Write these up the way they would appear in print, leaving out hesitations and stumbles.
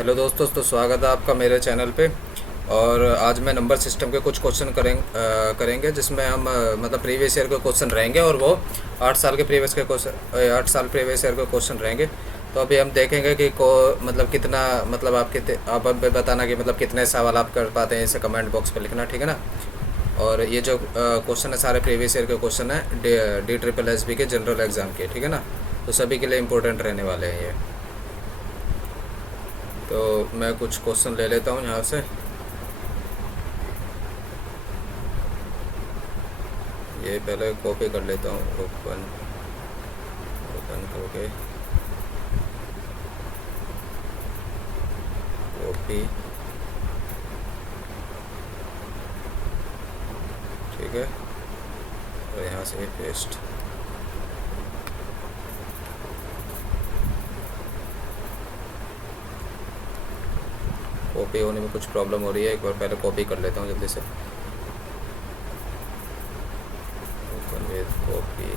Hello दोस्तों, तो स्वागत है आपका मेरे चैनल पे। और आज मैं नंबर सिस्टम के कुछ क्वेश्चन करेंगे जिसमें हम मतलब प्रीवियस ईयर के क्वेश्चन रहेंगे और वो 8 साल के प्रीवियस के क्वेश्चन 8 साल प्रीवियस ईयर के क्वेश्चन रहेंगे। तो अभी हम देखेंगे कि मतलब कितना मतलब आप अब बताना कि मतलब कितने सवाल आप कर पाते हैं, इसे कमेंट बॉक्स पर लिखना, ठीक है ना। और ये जो क्वेश्चन है सारे प्रीवियस ईयर के क्वेश्चन है DSSB के जनरल एग्ज़ाम के, ठीक है ना। तो सभी के लिए इम्पोर्टेंट रहने वाले हैं ये। तो मैं कुछ क्वेश्चन ले लेता हूँ यहाँ से। ये पहले कॉपी कर लेता हूँ, ओपन करके कॉपी, ठीक है, और यहाँ से पेस्ट। कॉपी होने में कुछ प्रॉब्लम हो रही है, एक बार पहले कॉपी कर लेता हूँ जल्दी से। ओपन विद कॉपी,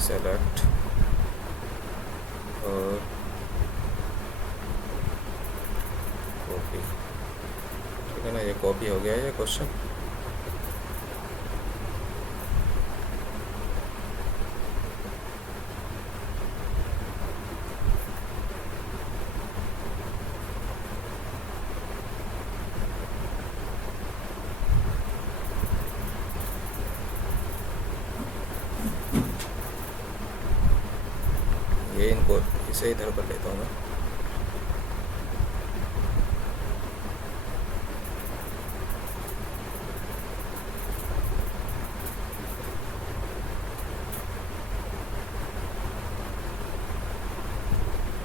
सेलेक्ट और कॉपी, ठीक है ना। ये कॉपी हो गया है ये क्वेश्चन। ये इनको इसे इधर कर लेता हूँ मैं।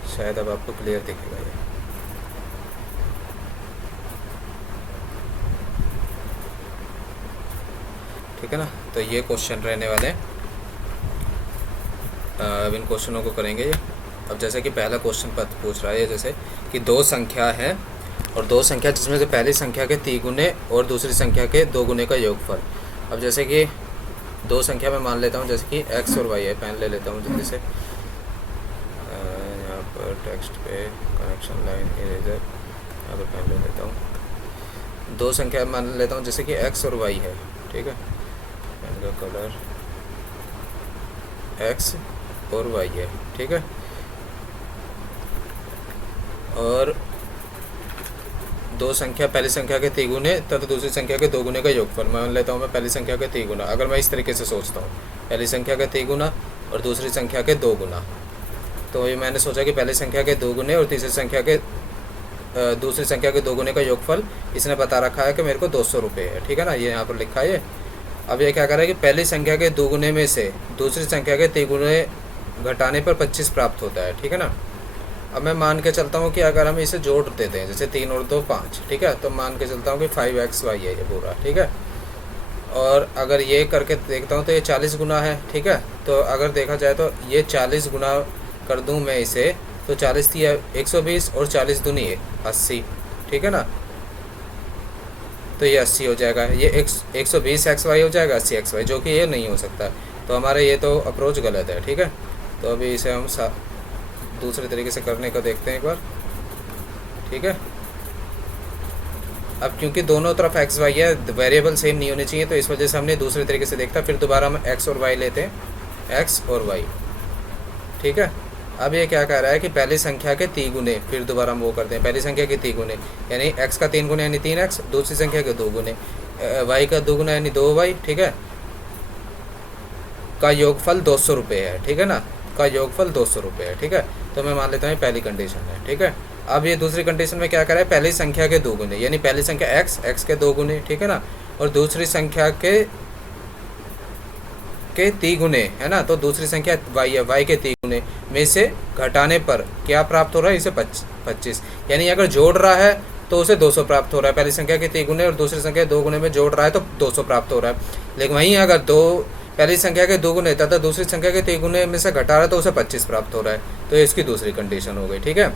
शायद अब आपको क्लियर दिखेगा ये। ठीक है ना। तो ये क्वेश्चन रहने वाले हैं। अब इन क्वेश्चनों को करेंगे ये। अब जैसे कि पहला क्वेश्चन पत्र पूछ रहा है, जैसे कि दो संख्या है और दो संख्या जिसमें से पहली संख्या के 3 गुने और दूसरी संख्या के 2 गुने का योगफल। अब जैसे कि दो संख्या में मान लेता हूँ, जैसे कि x और y है। पेन ले लेता हूँ जल्दी से। यहाँ पर टेक्स्ट पे कनेक्शन लाइन इरेजर, यहाँ पर पेन ले लेता हूँ। दो संख्या मान लेता हूँ जैसे कि x और y है, ठीक है। पेन का कलर x और y है, ठीक है। और दो संख्या, पहली संख्या के 3 गुने तथा दूसरी संख्या के 2 गुने का योगफल। मान लेता हूँ मैं पहली संख्या के 3 गुना। अगर मैं इस तरीके से सोचता हूँ, पहली संख्या के 3 गुना और दूसरी संख्या के 2 गुना, तो ये मैंने सोचा कि पहली संख्या के 2 गुने और तीसरी संख्या के दूसरी संख्या के 2 गुने का योगफल इसने बता रखा है कि मेरे को 200 रुपये है, ठीक है ना। ये यहाँ पर लिखा है। अब ये क्या कर रहा है कि पहली संख्या के 2 गुने में से दूसरी संख्या के 3 गुने घटाने पर 25 प्राप्त होता है, ठीक है ना। अब मैं मान के चलता हूँ कि अगर हम इसे जोड़ देते हैं, जैसे 3 और 2 5, ठीक है, तो मान के चलता हूँ कि 5xy है ये पूरा, ठीक है। और अगर ये करके देखता हूँ तो ये 40 गुना है, ठीक है। तो अगर देखा जाए तो ये 40 गुना कर दूँ मैं इसे, तो 40 थी 120 और 40 दूनी 80, ठीक है ना। तो ये 80 हो जाएगा। ये 120xy हो जाएगा, 80xy, जो कि ये नहीं हो सकता। तो हमारे ये तो अप्रोच गलत है, ठीक है। तो अभी इसे हम दूसरे तरीके से करने का देखते हैं एक बार, ठीक है। अब क्योंकि दोनों तरफ एक्स वाई है, वेरिएबल सेम नहीं होने चाहिए, तो इस वजह से हमने दूसरे तरीके से देखा। फिर दोबारा हम एक्स और वाई लेते हैं, एक्स और वाई, ठीक है। अब ये क्या कह रहा है कि पहली संख्या के 3 गुने, फिर दोबारा हम वो करते हैं, पहली संख्या के 3 गुने यानी एक्स का 3 गुना यानी 3x, दूसरी संख्या के 2 गुने वाई का 2 गुना यानी 2y, ठीक है, का योगफल 200 रुपये है, ठीक है ना। का योगफल 200 रुपये है, ठीक है। तो मैं मान लेता हूँ पहली कंडीशन है, ठीक है। अब ये दूसरी कंडीशन में क्या करा है, पहली संख्या के 2 गुने यानी पहली संख्या x के 2 गुने, ठीक है ना, और दूसरी संख्या के 3 गुने, है ना। तो दूसरी संख्या y है, y के 3 गुने में से घटाने पर क्या प्राप्त हो रहा है, इसे 25, यानी अगर जोड़ रहा है तो उसे 200 प्राप्त हो रहा है। पहली संख्या के 3 गुने और दूसरी संख्या के 2 गुने में जोड़ रहा है तो 200 प्राप्त हो रहा है। लेकिन वहीं अगर पहली संख्या के 2 गुने तथा दूसरी संख्या के 3 गुने में से घटा रहा है तो उसे 25 प्राप्त हो रहा है। तो ये इसकी दूसरी कंडीशन हो गई, ठीक है।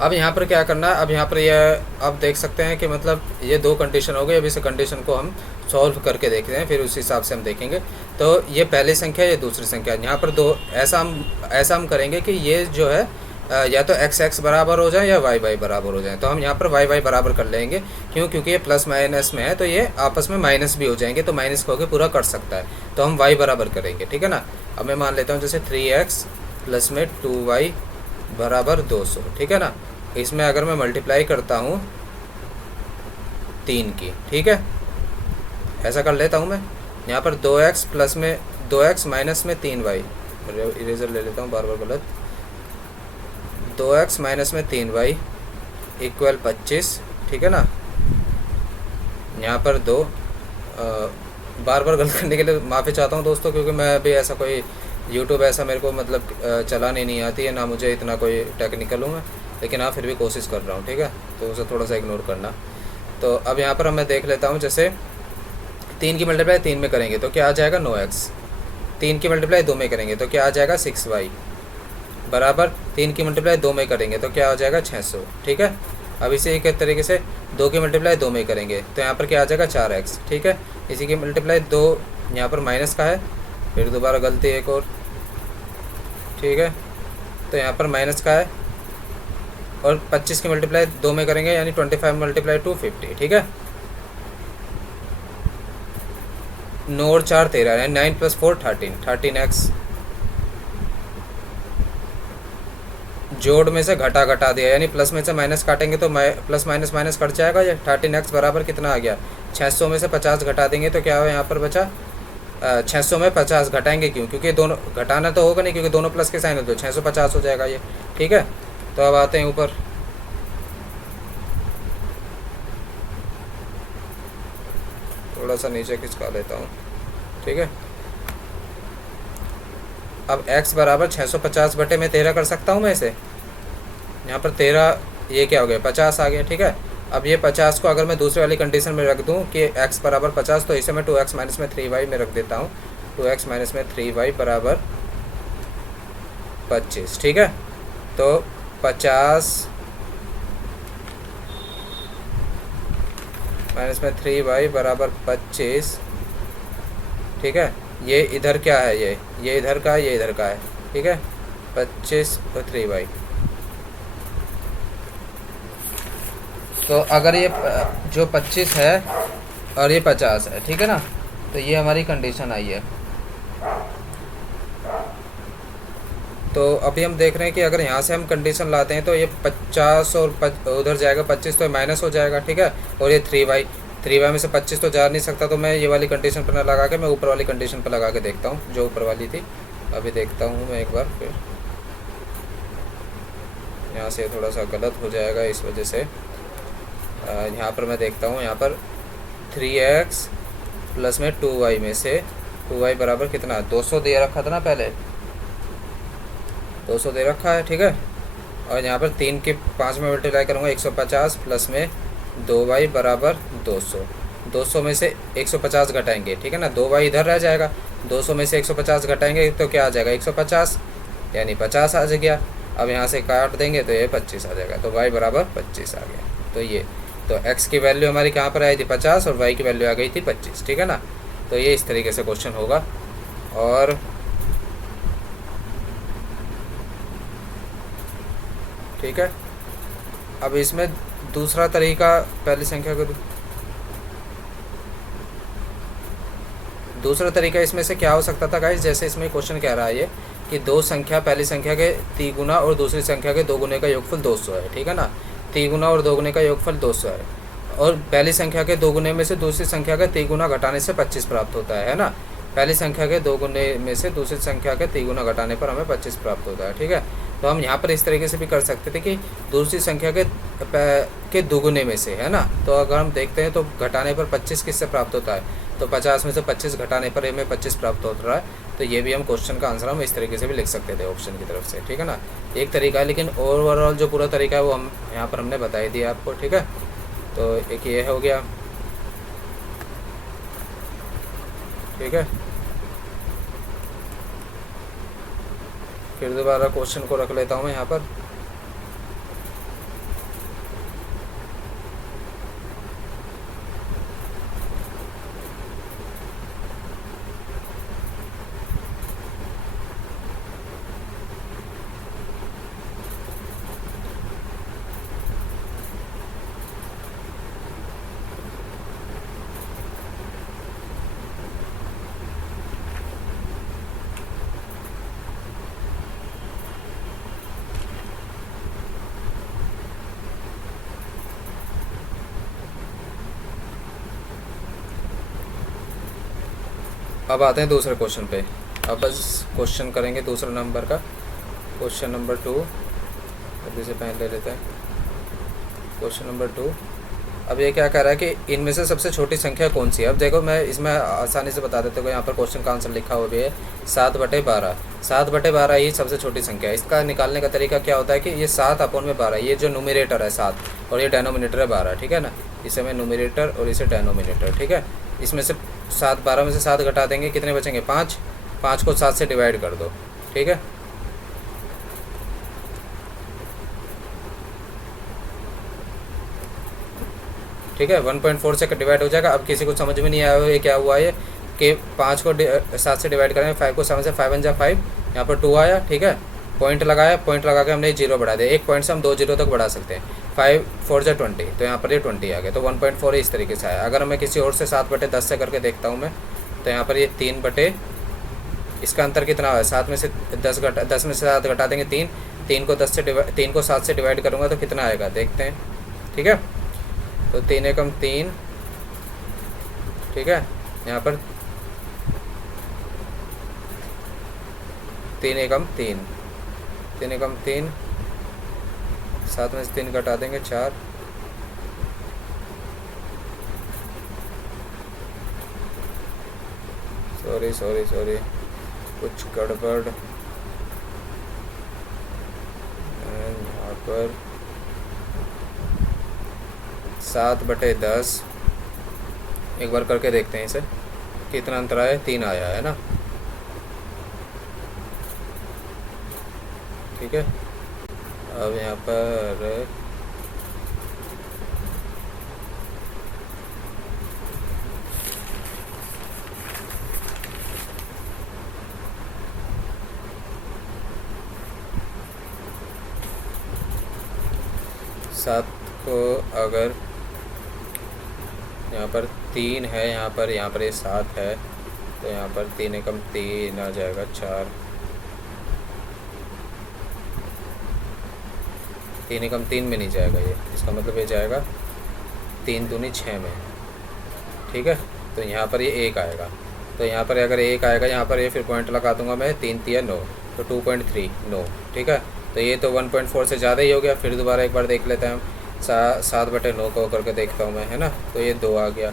अब यहाँ पर क्या करना है, अब यहाँ पर यह आप देख सकते हैं कि मतलब ये 2 कंडीशन हो गई। अब इस कंडीशन को हम सॉल्व करके देखते हैं, फिर उस हिसाब से हम देखेंगे। तो ये पहली संख्या, ये दूसरी संख्या। यहाँ पर दो ऐसा हम करेंगे कि ये जो है या तो एक्स एक्स बराबर हो जाए या वाई वाई बराबर हो जाए। तो हम यहाँ पर वाई वाई बराबर कर लेंगे, क्योंकि ये प्लस माइनस में है तो ये आपस में माइनस भी हो जाएंगे, तो माइनस को होकर पूरा कट सकता है, तो हम वाई बराबर करेंगे, ठीक है ना। अब मैं मान लेता हूँ जैसे 3x प्लस में 2y बराबर 200, ठीक है ना। इसमें अगर मैं मल्टीप्लाई करता हूँ 3 की, ठीक है, ऐसा कर लेता हूँ मैं। यहाँ पर 2x प्लस में 2x माइनस में 3y, इरेजर ले लेता हूँ, बार बार गलत। 2x माइनस में 3y इक्वल 25, ठीक है ना। यहाँ पर बार बार गलत करने के लिए माफ़ी चाहता हूँ दोस्तों, क्योंकि मैं अभी ऐसा कोई यूट्यूब ऐसा मेरे को मतलब चलाने नहीं आती है, ना मुझे इतना कोई टेक्निकल हूँ मैं, लेकिन हाँ फिर भी कोशिश कर रहा हूँ, ठीक है, तो उसे थोड़ा सा इग्नोर करना। तो अब यहाँ पर मैं देख लेता हूँ, जैसे 3 की मल्टीप्लाई 3 में करेंगे तो क्या आ जाएगा 9x, 3 की मल्टीप्लाई 2 में करेंगे तो क्या आ जाएगा 6y बराबर 3 की मल्टीप्लाई 2 में करेंगे तो क्या हो जाएगा 600, ठीक है। अब इसी एक तरीके से 2 की मल्टीप्लाई 2 में करेंगे तो यहाँ पर क्या आ जाएगा 4x, ठीक है। इसी की मल्टीप्लाई 2 यहाँ पर माइनस का है, फिर दोबारा गलती एक और, ठीक है, तो यहाँ पर माइनस का है, और 25 की मल्टीप्लाई 2 में करेंगे यानी 25 मल्टीप्लाई 250, ठीक है। 9 और 4 13 यानी 9 + 4 13x। जोड़ में से घटा दिया, यानी प्लस में से माइनस काटेंगे तो प्लस माइनस माइनस कट जाएगा। ये 13x बराबर कितना आ गया 600 में से 50 घटा देंगे तो क्या हो यहाँ पर बचा 600 में 50 घटाएंगे, क्योंकि दोनों घटाना तो होगा नहीं, क्योंकि दोनों प्लस के साइन है, तो 650 हो जाएगा ये, ठीक है। तो अब आते हैं ऊपर, थोड़ा सा नीचे खिसका लेता हूँ, ठीक है। अब x बराबर 650 बटे में 13 कर सकता हूँ मैं इसे। यहाँ पर 13, ये क्या हो गया 50 आ गया, ठीक है। अब ये 50 को अगर मैं दूसरे वाली कंडीशन में रख दूँ कि x बराबर 50, तो इसे मैं 2x माइनस में 3y में रख देता हूँ। 2x माइनस में 3y बराबर 25, ठीक है। तो 50 माइनस में 3y बराबर 25, ठीक है। ये इधर क्या है, ये इधर का है, ये इधर का है, ठीक है। 25 और 3y, तो अगर ये जो 25 है और ये 50 है, ठीक है ना, तो ये हमारी कंडीशन आई है। तो अभी हम देख रहे हैं कि अगर यहाँ से हम कंडीशन लाते हैं तो ये 50 और उधर जाएगा 25, तो माइनस हो जाएगा, ठीक है। और ये 3y में से 25 तो जा नहीं सकता, तो मैं ये वाली कंडीशन पर ना लगा के मैं ऊपर वाली कंडीशन पर लगा के देखता हूँ, जो ऊपर वाली थी। अभी देखता हूँ मैं एक बार फिर, यहाँ से थोड़ा सा गलत हो जाएगा इस वजह से। यहाँ पर मैं देखता हूँ, यहाँ पर 3x प्लस में 2y में से 2y बराबर कितना 200 दे रखा था ना, पहले 200 दे रखा है, ठीक है। और यहाँ पर 3 के 5 में मल्टीप्लाई करूँगा 150 प्लस में 2y बराबर 200। 200 में से 150 घटाएंगे, ठीक है ना, 2y इधर रह जाएगा। 200 में से 150 घटाएंगे तो क्या आ जाएगा 150, यानी 50 आ गया। अब यहाँ से काट देंगे तो ये 25 आ जाएगा, तो y बराबर 25 आ गया। तो ये तो x की वैल्यू हमारी कहाँ पर आई थी 50 और y की वैल्यू आ गई थी 25, ठीक है ना। तो ये इस तरीके से क्वेश्चन होगा। और ठीक है, अब इसमें दूसरा तरीका पहली संख्या को, दूसरा तरीका इसमें से क्या हो सकता था गाइस, जैसे इसमें क्वेश्चन कह रहा है ये कि दो संख्या पहली संख्या के 3 गुना और दूसरी संख्या के 2 गुने का योगफल 200 है, ठीक है ना। 3 गुना और 2 गुने का योगफल 200 है, और पहली संख्या के 2 गुने में से दूसरी संख्या का 3 गुना घटाने से 25 प्राप्त होता है ना। पहली संख्या के 2 गुने में से दूसरी संख्या के 3 गुना घटाने पर हमें 25 प्राप्त होता है, ठीक है। तो हम यहाँ पर इस तरीके से भी कर सकते थे कि दूसरी संख्या के दुगुने में से, है ना। तो अगर हम देखते हैं तो घटाने पर 25 किससे प्राप्त होता है, तो 50 में से 25 घटाने पर हमें 25 प्राप्त हो रहा है। तो ये भी हम क्वेश्चन का आंसर हम इस तरीके से भी लिख सकते थे ऑप्शन की तरफ से, ठीक है ना। एक तरीका है, लेकिन ओवरऑल जो पूरा तरीका है वो हम यहाँ पर हमने बता ही दिया आपको, ठीक है। तो एक ये हो गया, ठीक है। फिर दोबारा क्वेश्चन को रख लेता हूँ मैं यहाँ पर। अब आते हैं दूसरे क्वेश्चन पे। अब बस क्वेश्चन करेंगे दूसरा नंबर का, क्वेश्चन नंबर 2। जल्दी से पेन ले लेते हैं। Question number 2। अब ये क्या कह रहा है कि इनमें से सबसे छोटी संख्या कौन सी है। अब देखो मैं इसमें आसानी से बता देता हूँ, यहाँ पर क्वेश्चन का आंसर लिखा हुआ भी है 7/12। 7/12 ही सबसे छोटी संख्या है। इसका निकालने का तरीका क्या होता है कि ये 7/12, ये जो न्यूमरेटर है 7 और ये डेनोमिनेटर है 12, ठीक है ना। इसे मैं न्यूमरेटर और इसे डेनोमिनेटर, ठीक है। इसमें से 12 में से 7 घटा देंगे, कितने बचेंगे 5। 5 को 7 से डिवाइड कर दो, ठीक है। ठीक है, 1.4 से डिवाइड हो जाएगा। अब किसी को समझ में नहीं आया ये क्या हुआ है कि 5 को 7 से डिवाइड करेंगे, 5 को 7 से 5 1 जा 5, यहाँ पर 2 आया, ठीक है। पॉइंट लगाया, पॉइंट लगा के हमने 0 बढ़ा दिया। एक पॉइंट से हम 2 0 तक बढ़ा सकते हैं। 5 4 जा 20, तो यहाँ पर ये 20 आ गया, तो 1.4 इस तरीके से आया। अगर मैं किसी और से 7/10 से करके देखता हूँ मैं, तो यहाँ पर ये 3 इसका अंतर कितना है, 7 में से 10 में से 7 घटा देंगे 3, 3 को 7 से डिवाइड करूँगा तो कितना आएगा देखते हैं, ठीक है। तो 3 एकम 3, ठीक है। यहाँ पर 3 एकम 3, 3 एकम 3, 7 में से 3 घटा देंगे 4, सॉरी कुछ गड़बड़। यहाँ पर 7/10 एक बार करके देखते हैं इसे, कितना अंतर आया, 3 आया है ना, ठीक है। अब यहाँ पर 7 को अगर यहाँ पर 3 है, यहाँ पर ये 7 है, तो यहाँ पर 3 एकम 3 आ जाएगा 4, 3 एकम 3 में नहीं जाएगा ये, इसका मतलब ये जाएगा 3 दूनी 6 में, ठीक है। तो यहाँ पर ये 1 आएगा, तो यहाँ पर अगर 1 आएगा, यहाँ पर ये फिर पॉइंट लगा दूंगा मैं, 3 3 9, तो 2.3 9, ठीक है। तो ये तो 1.4 से ज़्यादा ही हो गया। फिर दोबारा एक बार देख लेते हैं हम, 7/9 को करके देखता हूँ मैं, है ना। तो ये 2 आ गया,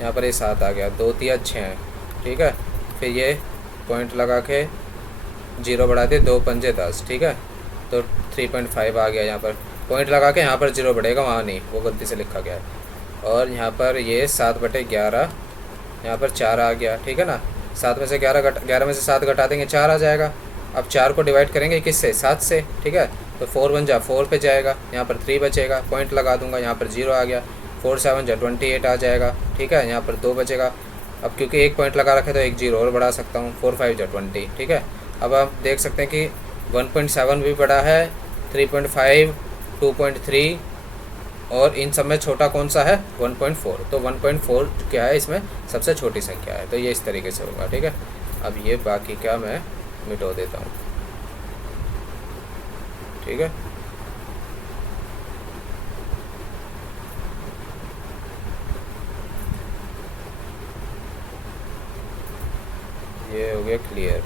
यहाँ पर ये 7 आ गया, 2 3 6, ठीक है। फिर ये पॉइंट लगा के 0 बढ़ा दिए, 2 5 10, ठीक है। तो 3.5 आ गया, यहाँ पर पॉइंट लगा के यहाँ पर 0 बढ़ेगा, वहाँ नहीं, वो गलती से लिखा गया है। और यहाँ पर ये 7/11, यहाँ पर 4 आ गया, ठीक है ना। 7 में से 11 में से 7 घटा देंगे, 4 आ जाएगा। अब 4 को डिवाइड करेंगे किससे, 7 से, ठीक है। तो 4 1 जा 4 पे जाएगा, यहाँ पर 3 बचेगा, पॉइंट लगा दूंगा, यहाँ पर 0 आ गया। 4 7 जा 28 आ जाएगा, ठीक है। यहाँ पर 2 बचेगा। अब क्योंकि एक पॉइंट लगा रखे तो एक 0 और बढ़ा सकता हूँ, 4 5 जा 20, ठीक है। अब आप देख सकते हैं कि 1.7 भी बड़ा है, 3.5, 2.3, और इन सब में छोटा कौन सा है, 1.4। तो 1.4 क्या है, इसमें सबसे छोटी संख्या है। तो ये इस तरीके से होगा, ठीक है। अब ये बाकी क्या मैं मिटो देता हूँ, ठीक है। ये हो गया क्लियर,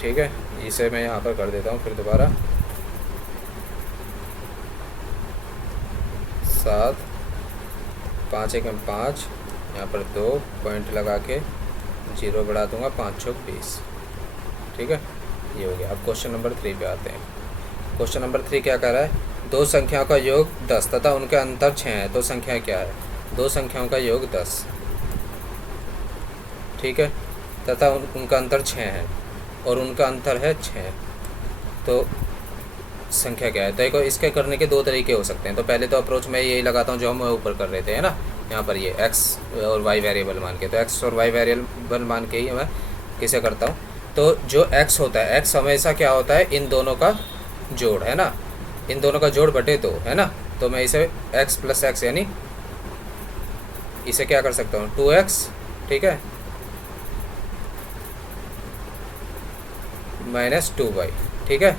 ठीक है। इसे मैं यहाँ पर कर देता हूँ फिर दोबारा, 7 5 एकम 5, यहाँ पर 2 पॉइंट लगा के 0 बढ़ा दूंगा, 5 6 20, ठीक है। ये हो गया। अब क्वेश्चन नंबर 3 पे आते हैं। क्वेश्चन नंबर 3 क्या कह रहा है, दो संख्याओं का योग 10 तथा उनके अंतर 6 है। तो संख्या क्या है, दो संख्याओं का योग 10, ठीक है, तथा उनका अंतर 6 है, और उनका अंतर है 6, तो संख्या क्या है। देखो इसके करने के 2 तरीके हो सकते हैं। तो पहले तो अप्रोच मैं यही लगाता हूँ जो हम ऊपर कर रहे थे, है ना। यहाँ पर ये x और y वेरिएबल मान के, तो x और y वेरिएबल मान के ही मैं किसे करता हूँ। तो जो x होता है, x हमेशा क्या होता है, इन दोनों का जोड़, है ना, इन दोनों का जोड़ बटे 2, है ना। तो मैं इसे x प्लस x, यानी इसे क्या कर सकता हूँ, 2x, ठीक है, माइनस 2y, ठीक है।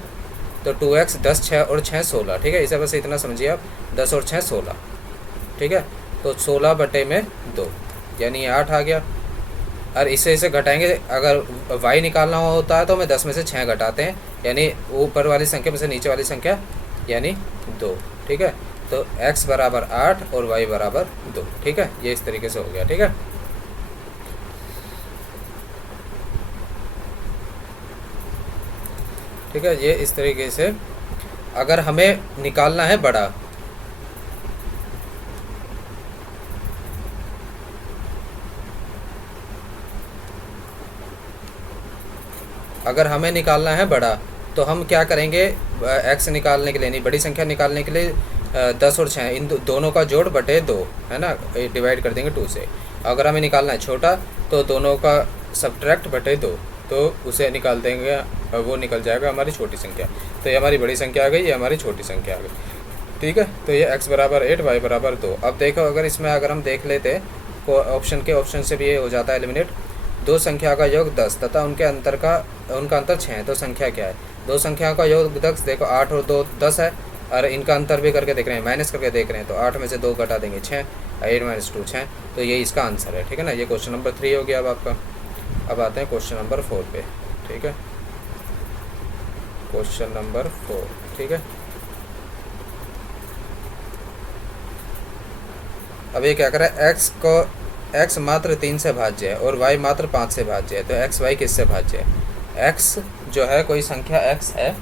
तो 2x 10 6 और 6 16, ठीक है। इसे बस इतना समझिए आप, 10 और 6 16, ठीक है। तो 16 बटे में 2, यानी ये 8 आ गया। और इसे घटाएंगे, अगर y निकालना होता है तो हमें 10 में से 6 घटाते हैं, यानी ऊपर वाली संख्या में से नीचे वाली संख्या यानी 2। ठीक है, तो x बराबर 8 और y बराबर 2। ठीक है, ये इस तरीके से हो गया। ठीक है, ठीक है, ये इस तरीके से। अगर हमें निकालना है बड़ा, अगर हमें निकालना है बड़ा तो हम क्या करेंगे, x निकालने के लिए, नहीं बड़ी संख्या निकालने के लिए 10 और 6 इन दोनों का जोड़ बटे 2 है ना, डिवाइड कर देंगे 2 से। अगर हमें निकालना है छोटा तो दोनों का सब्ट्रैक्ट बटे 2, तो उसे निकाल देंगे, वो निकल जाएगा हमारी छोटी संख्या। तो ये हमारी बड़ी संख्या आ गई, ये हमारी छोटी संख्या आ गई। ठीक है, तो ये x बराबर 8, y बराबर 2। अब देखो, अगर इसमें अगर हम देख लेते ऑप्शन से भी ये हो जाता है एलिमिनेट। दो संख्या का योग 10 तथा उनका अंतर 6 है, तो संख्या क्या है? दो संख्याओं का योग 10, देखो 8 और 2 10 है, और इनका अंतर भी करके देख रहे हैं, माइनस करके देख रहे हैं, तो 8 में से 2 घटा देंगे 6, 8 - 2 6, तो ये इसका आंसर है। ठीक है ना, ये क्वेश्चन नंबर 3 हो गया अब आपका। अब आते हैं क्वेश्चन नंबर 4 पे। ठीक है, क्वेश्चन नंबर 4। ठीक है, अब ये क्या कर रहा है, x मात्र 3 से भाज्य है और y मात्र 5 से भाज्य है, तो x y किससे भाज्य है? x जो है कोई संख्या x है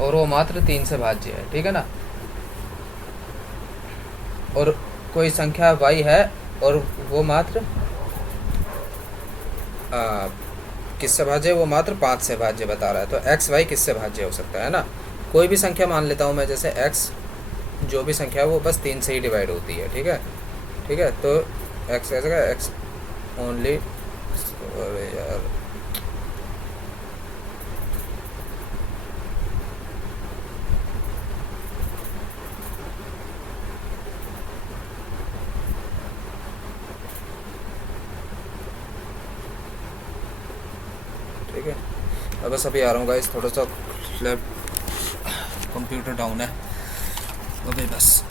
और वो मात्र 3 से भाज्य है। ठीक है ना, और कोई संख्या y है और वो मात्र किससे भाज्य है? वो मात्र 5 से भाज्य बता रहा है, तो x y किससे भाज्य हो सकता है ना? कोई भी संख्या मान लेता हूँ मैं, जैसे x जो भी संख्या है वो बस 3 से ही डिवाइड होती है। ठीक है, ठीक है, तो x कैसे का x ओनली, यार ठीक है, अब बस अभी आ रहा हूँ गाइस, थोड़ा सा लैप कंप्यूटर डाउन है अभी बस।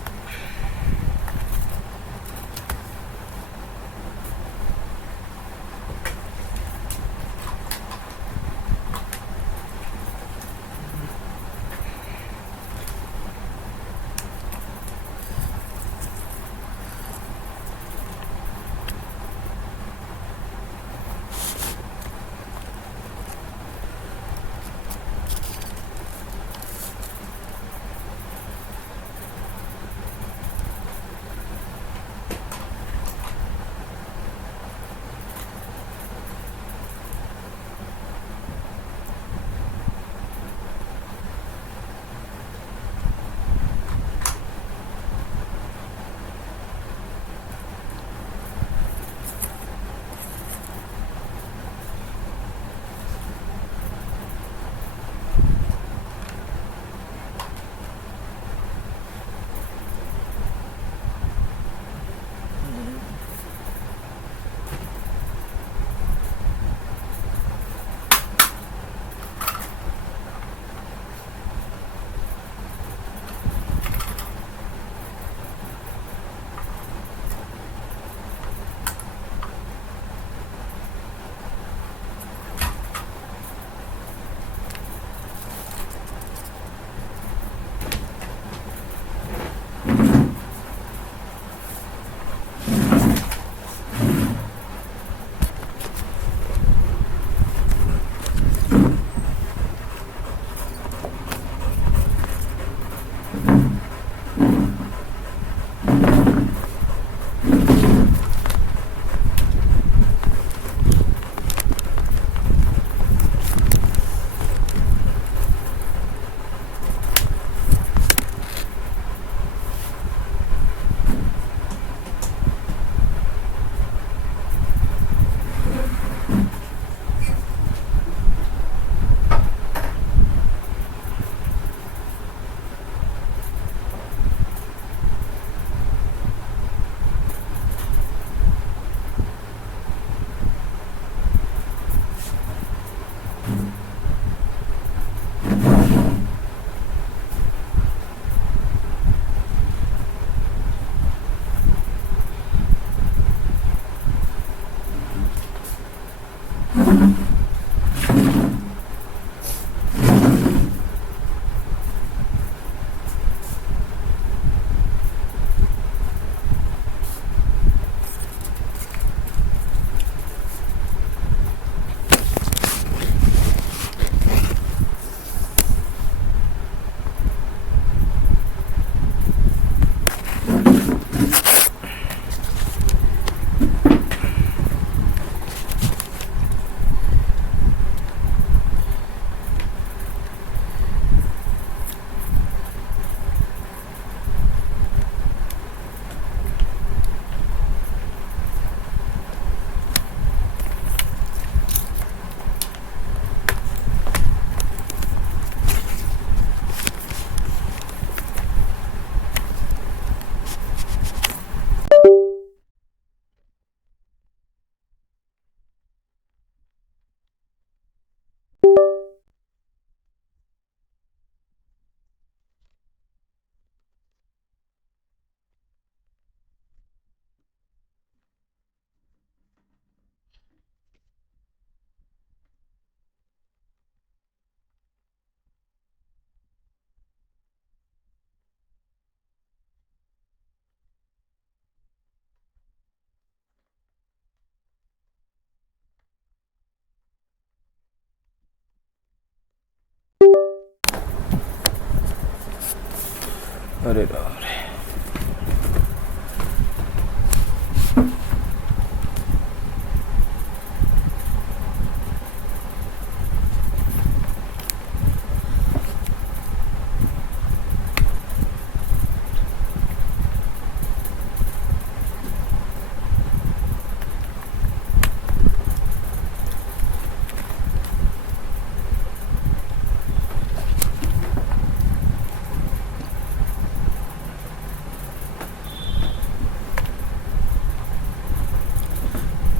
अरे यार,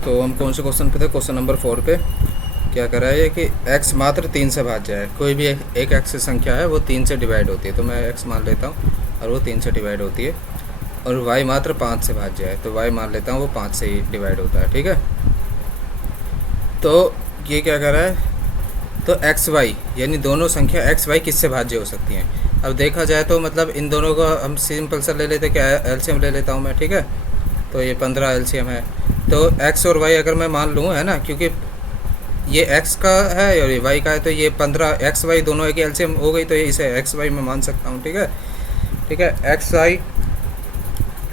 तो हम कौन से क्वेश्चन पे थे? क्वेश्चन नंबर 4 पे क्या कर रहा है कि x मात्र 3 से भाज्य है। कोई भी एक x संख्या है वो 3 से डिवाइड होती है, तो मैं x मान लेता हूँ और वो 3 से डिवाइड होती है। और y मात्र 5 से भाज्य है, तो y मान लेता हूँ वो 5 से ही डिवाइड होता है। ठीक है, तो ये क्या कर रहा है? तो एक्स वाई यानी दोनों संख्या एक्स वाई किससे भाज्य हो सकती हैं? अब देखा जाए तो मतलब इन दोनों का हम सिंपल सा ले लेते, क्या एलसीएम ले लेता हूँ मैं। ठीक है, तो ये 15 एलसीएम है। तो एक्स और वाई अगर मैं मान लूँ, है ना, क्योंकि ये एक्स का है और ये वाई का है, तो ये 15 एक्स वाई दोनों एक एलसीएम हो गई, तो ये इसे एक्स वाई में मान सकता हूँ। ठीक है, ठीक है, एक्स वाई।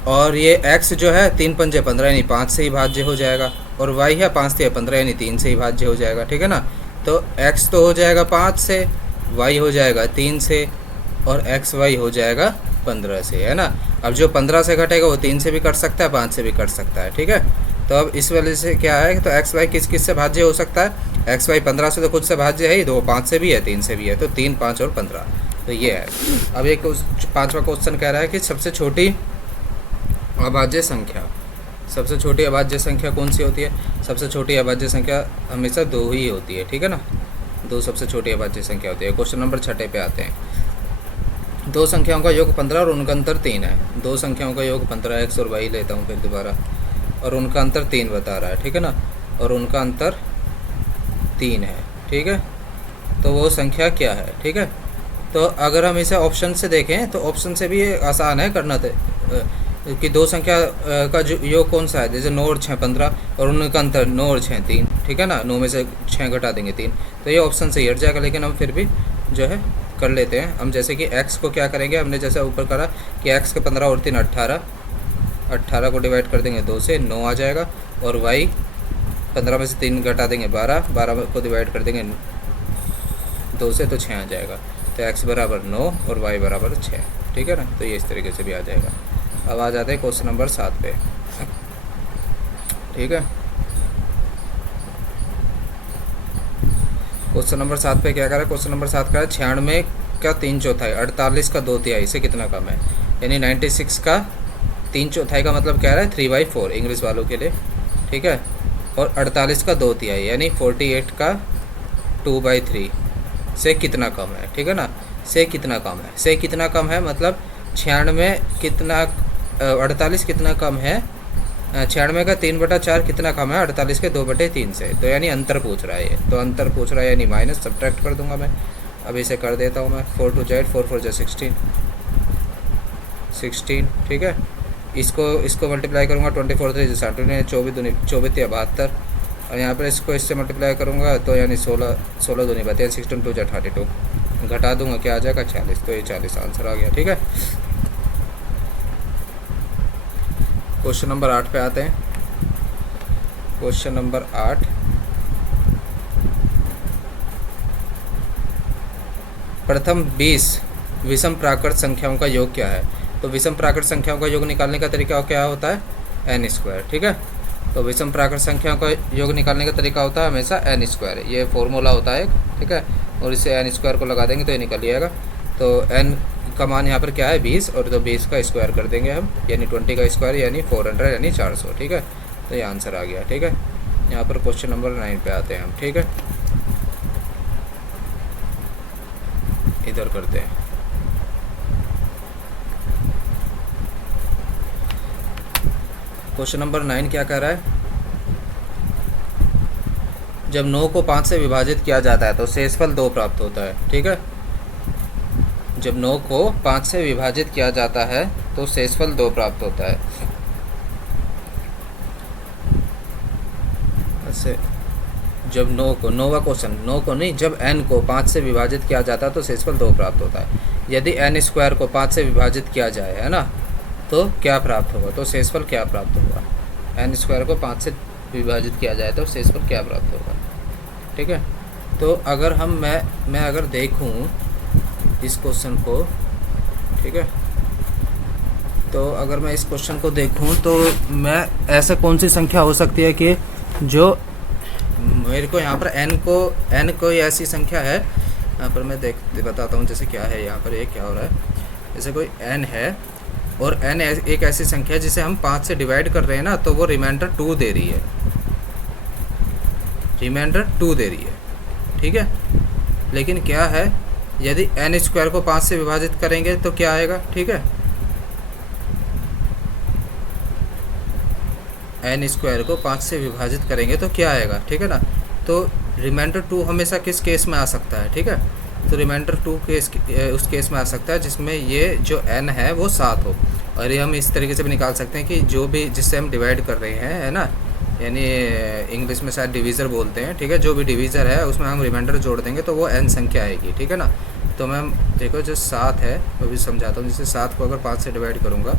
और ये x जो है 3 पंजे 15 यानी 5 से ही भाज्य हो जाएगा, और y है 5 से 15 यानी 3 से ही भाज्य हो जाएगा। ठीक है ना, तो x तो हो जाएगा 5 से, y हो जाएगा 3 से, और एक्स वाई हो जाएगा 15 से, है ना। अब जो 15 से घटेगा वो 3 से भी कट सकता है, 5 से भी कट सकता है। ठीक है, तो अब इस वजह से क्या है, तो एक्स वाई किस किस से भाज्य हो सकता है? एक्स वाई 15 से तो खुद से भाज्य है ही, तो वो 5 से भी है, 3 से भी है, तो 3, 5 और 15, तो ये है। अब एक 5वां क्वेश्चन कह रहा है कि सबसे छोटी अभाज्य संख्या, सबसे छोटी अभाज्य संख्या कौन सी होती है? सबसे छोटी अभाज्य संख्या हमेशा 2 ही होती है। ठीक है ना, 2 सबसे छोटी अभाज्य संख्या होती है। क्वेश्चन नंबर 6 पे आते हैं। 2 संख्याओं का योग 15 और उनका अंतर 3 है। 2 संख्याओं का योग 15 एक्स और वाई लेता हूँ फिर दोबारा, और उनका अंतर 3 बता रहा है। ठीक है ना, और उनका अंतर 3 है। ठीक है, तो वो संख्या क्या है? ठीक है, तो अगर हम इसे ऑप्शन से देखें तो ऑप्शन से भी आसान है करना, कि 2 संख्या का जो योग कौन सा है, जैसे 9 और 6 15, और उनका अंतर 9 और 6 3। ठीक है ना, 9 में से 6 घटा देंगे 3, तो ये ऑप्शन से ही हट जाएगा। लेकिन हम फिर भी जो है कर लेते हैं। हम जैसे कि x को क्या करेंगे, हमने जैसे ऊपर करा कि x का 15 और 3 18, 18 को डिवाइड कर देंगे 2 से, 9 आ जाएगा। और y 15 में से 3 घटा देंगे 12, 12 को डिवाइड कर देंगे 2 से, तो 6 आ जाएगा। तो x बराबर 9 और y बराबर 6। ठीक है ना, तो ये इस तरीके से भी आ जाएगा। अब आ जाते हैं क्वेश्चन नंबर 7 पे। ठीक है, क्वेश्चन नंबर 7 पे क्या करा? क्वेश्चन नंबर 7 का 96 का 3/4, 48 का 2/3 से कितना कम है? यानी 96 का 3/4 का मतलब क्या है? 3/4 इंग्लिश वालों के लिए। ठीक है, और 48 का 2/3 यानी 48 का 2/3 से कितना कम है? ठीक है ना, से कितना कम है, से कितना कम है मतलब 96 कितना 48 कितना कम है 96 का 3/4 कितना कम है 48 के 2/3 से, तो यानी अंतर पूछ रहा है ये, तो अंतर पूछ रहा है यानी माइनस सब्ट्रैक्ट कर दूंगा मैं। अब इसे कर देता हूँ मैं, 4 2 8 4 4 16 16, ठीक है। इसको मल्टीप्लाई करूँगा 24 3 60, 24 दूनी 24 72, और यहाँ पर इसको इससे मल्टीप्लाई करूँगा तो यानी 16 16 दूनी 32, 16 2 32, घटा दूंगा क्या आ जाएगा 40, तो ये 40 आंसर आ गया, ठीक है। क्वेश्चन नंबर 8 पे आते हैं। क्वेश्चन नंबर 8, प्रथम 20 विषम प्राकृत संख्याओं का योग क्या है? तो विषम प्राकृत संख्याओं का योग निकालने का तरीका क्या होता है? n², ठीक है। तो विषम प्राकृत संख्याओं का योग निकालने का तरीका होता है हमेशा n², ये फॉर्मूला होता है, ठीक है। और इसे n² को लगा देंगे तो ये निकल जाएगा। तो n का मान यहाँ पर क्या है 20, और तो 20 का स्क्वायर कर देंगे हम, यानी 20 का स्क्वायर यानी 400 यानी 400, ठीक है। तो ये आंसर आ गया, ठीक है। यहाँ पर क्वेश्चन नंबर 9 पे आते हैं हम, ठीक है। इधर करते हैं। क्वेश्चन नंबर 9 क्या कह रहा है? जब 9 को 5 से विभाजित किया जाता है तो शेषफल 2 प्राप्त होता है, ठीक है। जब 9 को 5 से विभाजित किया जाता है तो शेषफल 2 प्राप्त होता है। ऐसे जब 9 को, 9वां क्वेश्चन, 9 को नहीं, जब n को 5 से विभाजित किया जाता है तो शेषफल 2 प्राप्त होता है। यदि n² को 5 से विभाजित किया जाए, है ना, तो क्या प्राप्त होगा? तो शेषफल क्या प्राप्त होगा? n² को 5 से विभाजित किया जाए तो शेषफल क्या प्राप्त होगा, ठीक है। तो अगर हम मैं अगर देखूं इस क्वेश्चन को, ठीक है, तो अगर मैं इस क्वेश्चन को देखूं तो मैं ऐसा कौन सी संख्या हो सकती है कि जो मेरे को यहाँ पर n कोई ऐसी संख्या है, यहाँ पर मैं बताता हूँ जैसे क्या है यहाँ पर, ये क्या हो रहा है, जैसे कोई n है और n एक ऐसी संख्या है जिसे हम 5 से डिवाइड कर रहे हैं ना, तो वो रिमाइंडर 2 दे रही है, रिमाइंडर 2 दे रही है, ठीक है। लेकिन क्या है, यदि n² को 5 से विभाजित करेंगे तो क्या आएगा, ठीक है। n² को 5 से विभाजित करेंगे तो क्या आएगा, ठीक है ना। तो रिमाइंडर 2 हमेशा किस केस में आ सकता है, ठीक है। तो रिमाइंडर 2 उस केस में आ सकता है जिसमें ये जो n है वो 7 हो। और ये हम इस तरीके से भी निकाल सकते हैं कि जो भी जिससे हम डिवाइड कर रहे हैं, है ना, यानी इंग्लिश में शायद डिवीज़र बोलते हैं, ठीक है, जो भी डिवीज़र है उसमें हम रिमाइंडर जोड़ देंगे तो वो n संख्या आएगी, ठीक है ना। तो मैम देखो जो 7 है वो भी समझाता हूँ, जैसे 7 को अगर 5 से डिवाइड करूँगा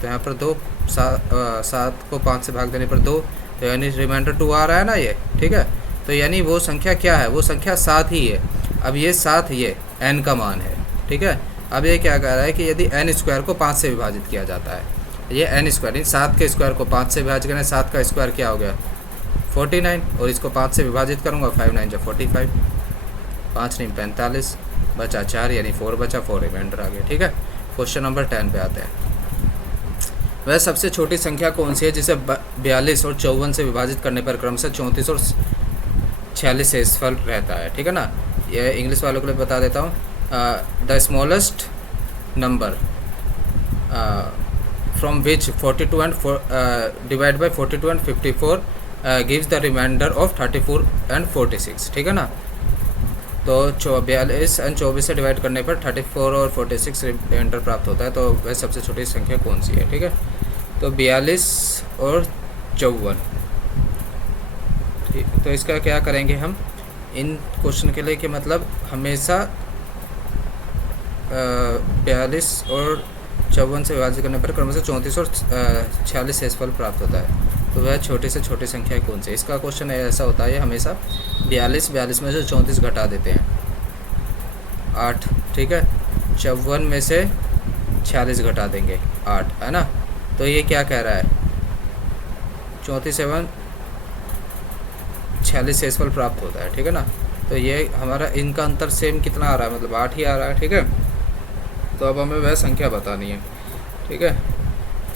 तो यहाँ पर 2, 7 को 5 से भाग देने पर 2, तो यानी रिमाइंडर 2 आ रहा है ना ये, ठीक है। तो यानी वो संख्या क्या है, वो संख्या 7 ही है। अब ये 7 ये n का मान है, ठीक है। अब ये क्या कह रहा है कि यदि n² को 5 से विभाजित किया जाता है, ये n², 7 के स्क्वायर को 5 से विभाजित करें, 7 का स्क्वायर क्या हो गया 49, और इसको 5 से विभाजित करूँगा 5 9 45, 5 नहीं 45, बचा 4 यानी 4 बचा, 4 रिमाइंडर आ गया, ठीक है। क्वेश्चन नंबर 10 पे आते हैं। वह सबसे छोटी संख्या कौन सी है जिसे 42 और 54 से विभाजित करने पर क्रमशः 34 और 46 शेषफल रहता है, ठीक है ना। ये इंग्लिश वालों के लिए बता देता हूँ। The smallest number from which 42 and divide by 42 and 54 gives the reminder of 34 and 46, ठीक है ना। तो 42 एंड 24 से डिवाइड करने पर 34 और 46 रिमाइंडर प्राप्त होता है। तो वह सबसे छोटी संख्या कौन सी है, ठीक है। तो 42 और 54, ठीक। तो इसका क्या करेंगे हम इन क्वेश्चन के लिए कि मतलब हमेशा 42 और 54 से विभाजित करने पर क्रमशः 34 और 46 शेषफल प्राप्त होता है। तो वह छोटी से छोटी संख्या कौन सी है? इसका क्वेश्चन ऐसा होता है हमेशा 42 में से 34 घटा देते हैं 8, ठीक है। 54 में से 46 घटा देंगे 8, है ना। तो ये क्या कह रहा है 34 एवं 46 शेषफल प्राप्त होता है, ठीक है ना। तो ये हमारा इनका अंतर सेम कितना आ रहा है, मतलब 8 ही आ रहा है, ठीक है। तो अब हमें वह संख्या बतानी है, ठीक है।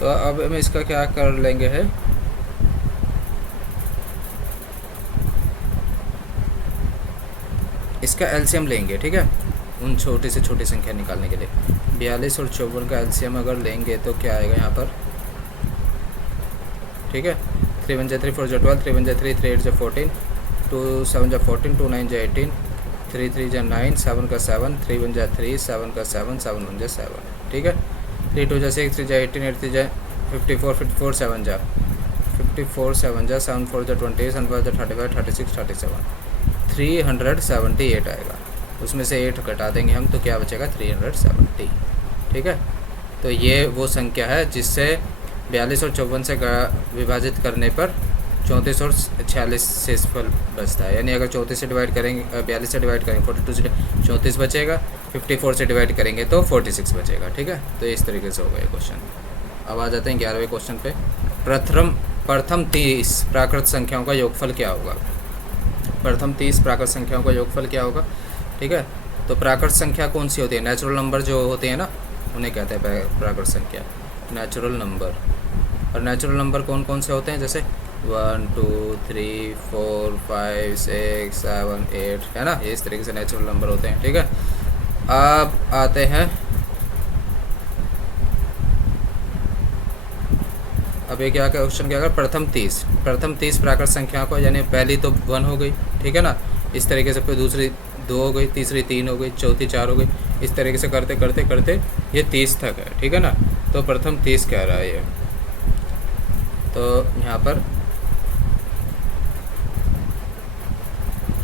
तो अब हम इसका क्या कर लेंगे है, इसका एलसीएम लेंगे, ठीक है, उन छोटी से छोटी संख्या निकालने के लिए। 42 और 54 का एलसीएम अगर लेंगे तो क्या आएगा यहाँ पर ठीक है। 3 1 3 4 12, 3 1 3 3 8 14, 2 7 14, 2 9 18, 3 3 9, 7 का 7, 3 1 3, 7 का 7, 7 1 7, ठीक है। 3 2 6, 3 18, 8 3 54, 54 7 54 7 7 4 20, 7 5 35, 36 37, 378 आएगा। उसमें से 8 घटा देंगे हम तो क्या बचेगा 370, ठीक है। तो ये वो संख्या है जिससे 42 और 54 से विभाजित करने पर 34 और 46 शेषफल बचता है। यानी अगर 34 से डिवाइड करेंगे, 42 से डिवाइड करेंगे 42 से 34 बचेगा, 54 से डिवाइड करेंगे तो 46 बचेगा, ठीक है। तो इस तरीके से होगा ये क्वेश्चन। अब आ जाते हैं 11वें क्वेश्चन पे। प्रथम 30 प्राकृत संख्याओं का योगफल क्या होगा। प्रथम 30 प्राकृत संख्याओं का योगफल क्या होगा, ठीक है। तो प्राकृत संख्या कौन सी होती है, नेचुरल नंबर जो होते हैं ना, उन्हें कहते हैं प्राकृत संख्या, नेचुरल नंबर। और नेचुरल नंबर कौन कौन से होते हैं, जैसे 1 2 3 4 5 6 7 8, है ना, ये इस तरीके से नेचुरल नंबर होते हैं, ठीक है। अब आते हैं, अब ये क्या क्वेश्चन क्या, अगर प्रथम 30 प्राकृत संख्या को, यानी पहली तो 1 हो गई, ठीक है ना, इस तरीके से, फिर दूसरी 2 हो गई, तीसरी 3 हो गई, चौथी 4 हो गई, इस तरीके से करते करते करते ये 30 तक है, ठीक है ना। तो प्रथम 30 कह रहा है ये। तो यहाँ पर,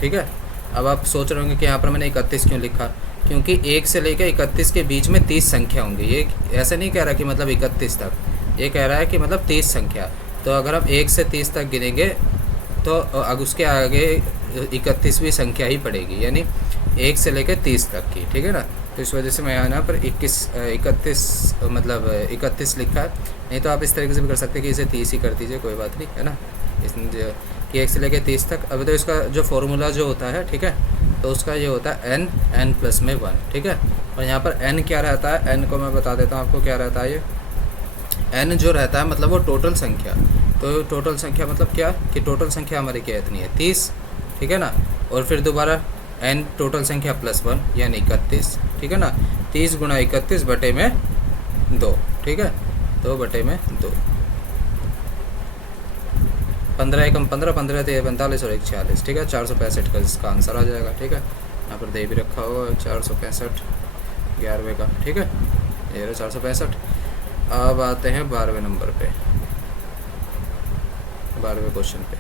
ठीक है। अब आप सोच रहे होंगे कि यहाँ पर मैंने 31 क्यों लिखा, क्योंकि 1 से लेकर 31 के बीच में 30 संख्या होंगी। ये ऐसा नहीं कह रहा कि मतलब 31 तक, ये कह रहा है कि मतलब 30 संख्या। तो अगर हम 1 से 30 तक गिनेंगे तो उसके आगे 31वीं संख्या ही पड़ेगी, यानी 1 से लेकर 30 तक की, ठीक है ना। तो इस वजह से मैं यहाँ पर 31 मतलब 31 लिखा है। नहीं तो आप इस तरीके से भी कर सकते हैं कि इसे 30 ही कर दीजिए, कोई बात नहीं, है ना। कि 1 से लेकर 30 तक। अभी तो इसका जो फॉर्मूला जो होता है, ठीक है, तो उसका ये होता है n प्लस में 1, ठीक है। और यहाँ पर n क्या रहता है, n को मैं बता देता हूँ आपको क्या रहता है। ये n जो रहता है मतलब वो टोटल संख्या। तो टोटल संख्या मतलब क्या, कि टोटल संख्या हमारी क्या इतनी है 30, ठीक है ना। और फिर दोबारा n टोटल संख्या प्लस 1 यानी 31, ठीक है ना। 30 गुणा 31 बटे में 2, ठीक है, 2 बटे में 2। 15 एकम 15, 15 3 45 और 1 46, ठीक है। 465 का इसका आंसर आ जाएगा, ठीक है। यहाँ पर दे भी रखा होगा 465 11वें का, ठीक है, ये रहा 465। अब आते हैं 12वें नंबर पे, 12वें क्वेश्चन पे।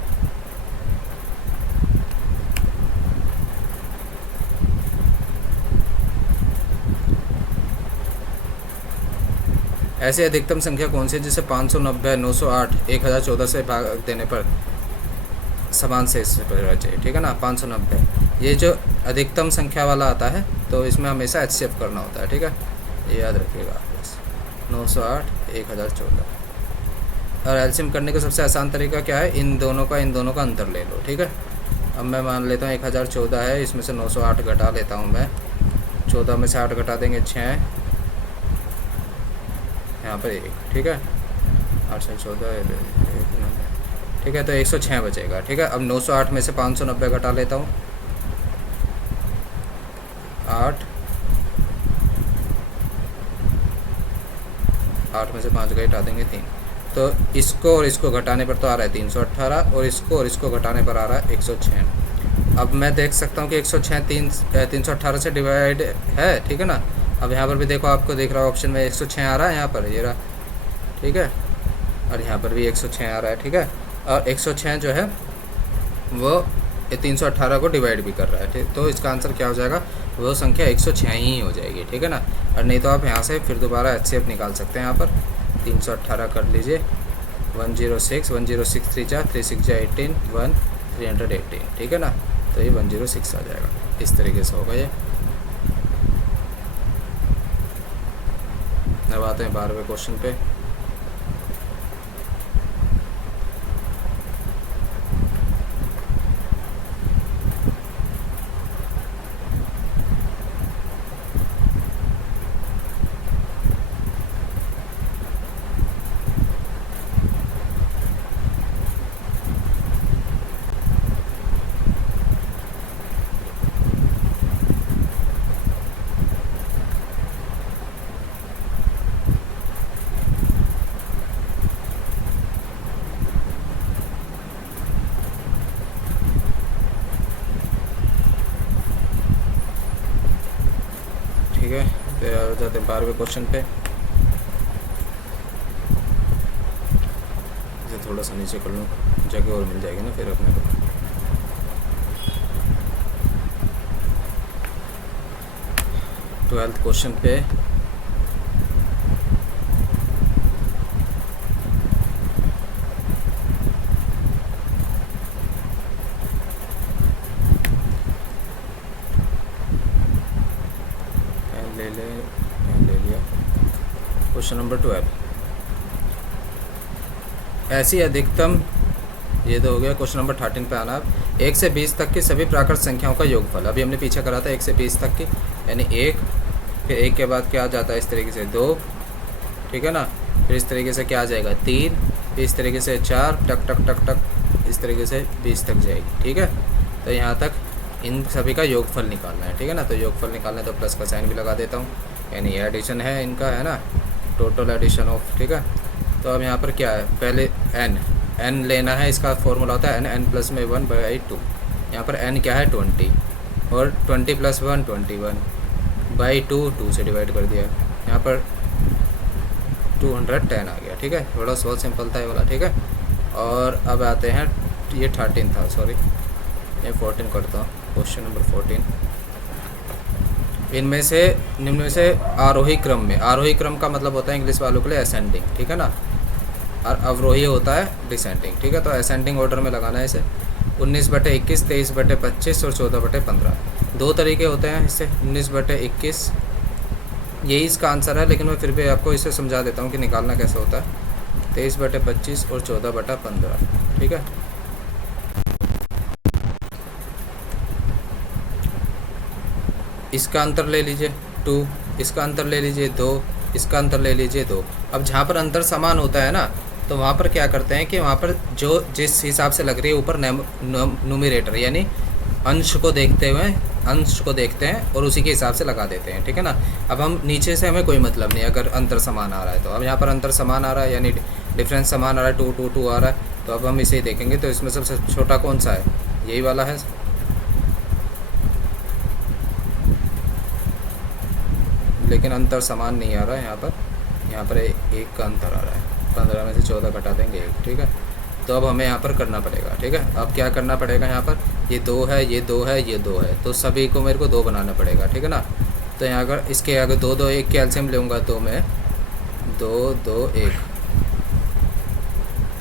ऐसी अधिकतम संख्या कौन सी है जिसे 590, 908, 1014 से भाग देने पर समान शेष बचे, ठीक है ना। 590 ये जो अधिकतम संख्या वाला आता है, तो इसमें हमेशा HCF करना होता है, ठीक है, ये याद रखिएगा। 908, 1014। और एलसीएम करने का सबसे आसान तरीका क्या है, इन दोनों का अंतर ले लो, ठीक है। अब मैं मान लेता हूँ 1014 है, इसमें से 908 घटा लेता हूँ मैं। 14 में से 8 घटा देंगे 6, यहाँ पर 1, ठीक है। 8 से 14, ठीक है, तो 106 बचेगा, ठीक है। अब 908 में से 590 घटा लेता हूँ, 8 में से 5 घटा देंगे 3। तो इसको और इसको घटाने पर तो आ रहा है 318, और इसको घटाने पर आ रहा है 106। अब मैं देख सकता हूँ कि 106 318 से डिवाइड है, ठीक है ना। अब यहाँ पर भी देखो, आपको देख रहा है ऑप्शन में 106 आ रहा है, यहाँ पर ये रहा, ठीक है, और यहाँ पर भी 106 आ रहा है, ठीक है। और 106 जो है वो 318 को डिवाइड भी कर रहा है, ठीक। तो इसका आंसर क्या हो जाएगा, वो संख्या 106 ही हो जाएगी, ठीक है ना। और नहीं तो आप यहाँ से फिर दोबारा HCF निकाल सकते हैं। यहाँ पर 318 कर लीजिए, 106 106 3 4 3 6 18 1 318, ठीक है ना। तो ये 106 आ जाएगा, इस तरीके से होगा ये। अब आते हैं 12वें क्वेश्चन पे। जाते हैं 12वें क्वेश्चन पे। इसे थोड़ा सा नीचे कर लूँ, जगह और मिल जाएगी ना फिर अपने को। 12th क्वेश्चन पे ले लिया। क्वेश्चन नंबर 12, ऐसी अधिकतम, ये तो हो गया। क्वेश्चन नंबर 13 पे आना आप। 1 से 20 तक की सभी प्राकृत संख्याओं का योगफल, अभी हमने पीछे करा था 1 से 20 तक की, यानी 1, फिर 1 के बाद क्या आ जाता है इस तरीके से 2, ठीक है ना, फिर इस तरीके से क्या आ जाएगा 3, फिर इस तरीके से 4, टक टक टक टक इस तरीके से 20 तक जाएगी, ठीक है। तो यहाँ तक इन सभी का योगफल निकालना है, ठीक है ना। तो योगफल निकालना है तो प्लस का साइन भी लगा देता हूँ, यानी ये एडिशन है इनका, है ना, टोटल एडिशन ऑफ, ठीक है। तो अब यहाँ पर क्या है, पहले n लेना है, इसका फॉर्मूला होता है n प्लस में 1/2। यहाँ पर n क्या है 20, और 20 + 1 21/2, 2 से डिवाइड कर दिया, यहाँ पर 210 आ गया, ठीक है। थोड़ा बहुत सिंपल था ये वाला, ठीक है। और अब आते हैं, ये 13 था, सॉरी ये 14 करता हूँ। क्वेश्चन नंबर 14, इनमें से निम्न में से आरोही क्रम में, आरोही क्रम का मतलब होता है इंग्लिश वालों के लिए असेंडिंग, ठीक है ना, और अवरोही होता है डिसेंडिंग, ठीक है। तो असेंडिंग ऑर्डर में लगाना है इसे। 19/21, 23/25 और 14/15, दो तरीके होते हैं इससे। 19/21 यही इसका आंसर है, लेकिन मैं फिर भी आपको इसे समझा देता हूँ कि निकालना कैसे होता है। 23/25 और 14/15, ठीक है। इसका अंतर ले लीजिए 2, इसका अंतर ले लीजिए 2, इसका अंतर ले लीजिए 2। अब जहाँ पर अंतर समान होता है ना, तो वहाँ पर क्या करते हैं कि वहाँ पर जो जिस हिसाब से लग रही है ऊपर न्यूमरेटर, यानी अंश को देखते हुए अंश को देखते हैं और उसी के हिसाब से लगा देते हैं, ठीक है ना। अब हम नीचे से हमें कोई मतलब नहीं, अगर अंतर समान आ रहा है तो। अब यहाँ पर अंतर समान आ रहा है, यानी डिफरेंस समान आ रहा है, 2 2 2 आ रहा है, तो अब हम इसे देखेंगे। तो इसमें सबसे छोटा कौन सा है, यही वाला है, लेकिन अंतर समान नहीं आ रहा है यहाँ पर 1 का अंतर आ रहा है। 15 में से 14 घटा देंगे 1, ठीक है। तो अब हमें यहाँ पर करना पड़ेगा, ठीक है। अब क्या करना पड़ेगा, यहाँ पर ये 2 है, ये 2 है, ये 2 है, तो सभी को मेरे को 2 बनाना पड़ेगा, ठीक है ना। तो यहाँ अगर इसके आगे 2 2 1 कैल्शियम लूँगा तो मैं 2 2 1,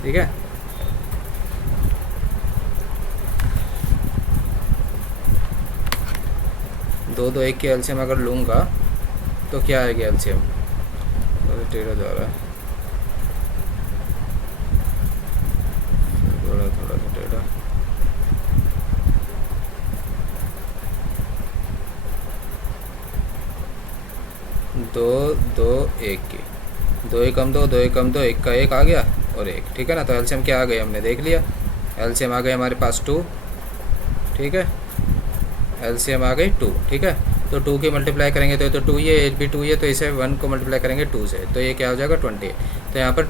ठीक है। दो 2 1 कैल्शियम अगर लूँगा तो क्या आएगा एलसीएम, टेढ़ा जा रहा है, थोड़ा सा टेढ़ा, 2 2 1 की 2 1 कम 2, 2 1 कम 2, 1 का 1 आ गया और 1, ठीक है ना। तो एलसीएम क्या आ गई हमने देख लिया, एलसीएम आ गई हमारे पास 2, ठीक है। एलसीएम आ गई 2, ठीक है। तो 2 की मल्टीप्लाई करेंगे तो 2 ये, 8 भी 2 ये, तो इसे 1 को मल्टीप्लाई करेंगे 2 से, तो ये क्या हो जाएगा 28। तो यहाँ पर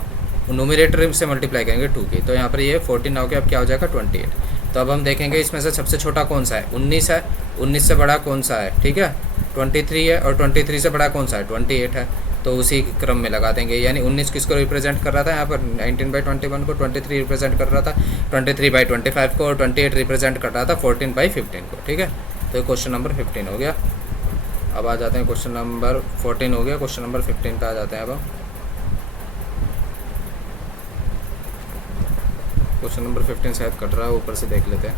न्यूमरेटर से मल्टीप्लाई करेंगे 2 की, तो यहाँ पर ये 14 हो गया, अब क्या हो जाएगा 28। तो अब हम देखेंगे इसमें से सबसे छोटा कौन सा है, 19 है, 19 से बड़ा कौन सा है, ठीक है 23 है, और 23 से बड़ा कौन सा है 28 है। तो उसी क्रम में लगा देंगे, यानी 19 किसको रिप्रेजेंट कर रहा था यहाँ पर 19/21 को, 23 रिप्रेजेंट कर रहा था 23/25 को, और 28 रिप्रेजेंट कर रहा था 14/15 को, ठीक है। तो क्वेश्चन नंबर 15 हो गया। अब आ जाते हैं क्वेश्चन नंबर 14 हो गया, क्वेश्चन नंबर 15 पे आ जाते हैं। अब क्वेश्चन नंबर 15 शायद कट रहा है, ऊपर से देख लेते हैं।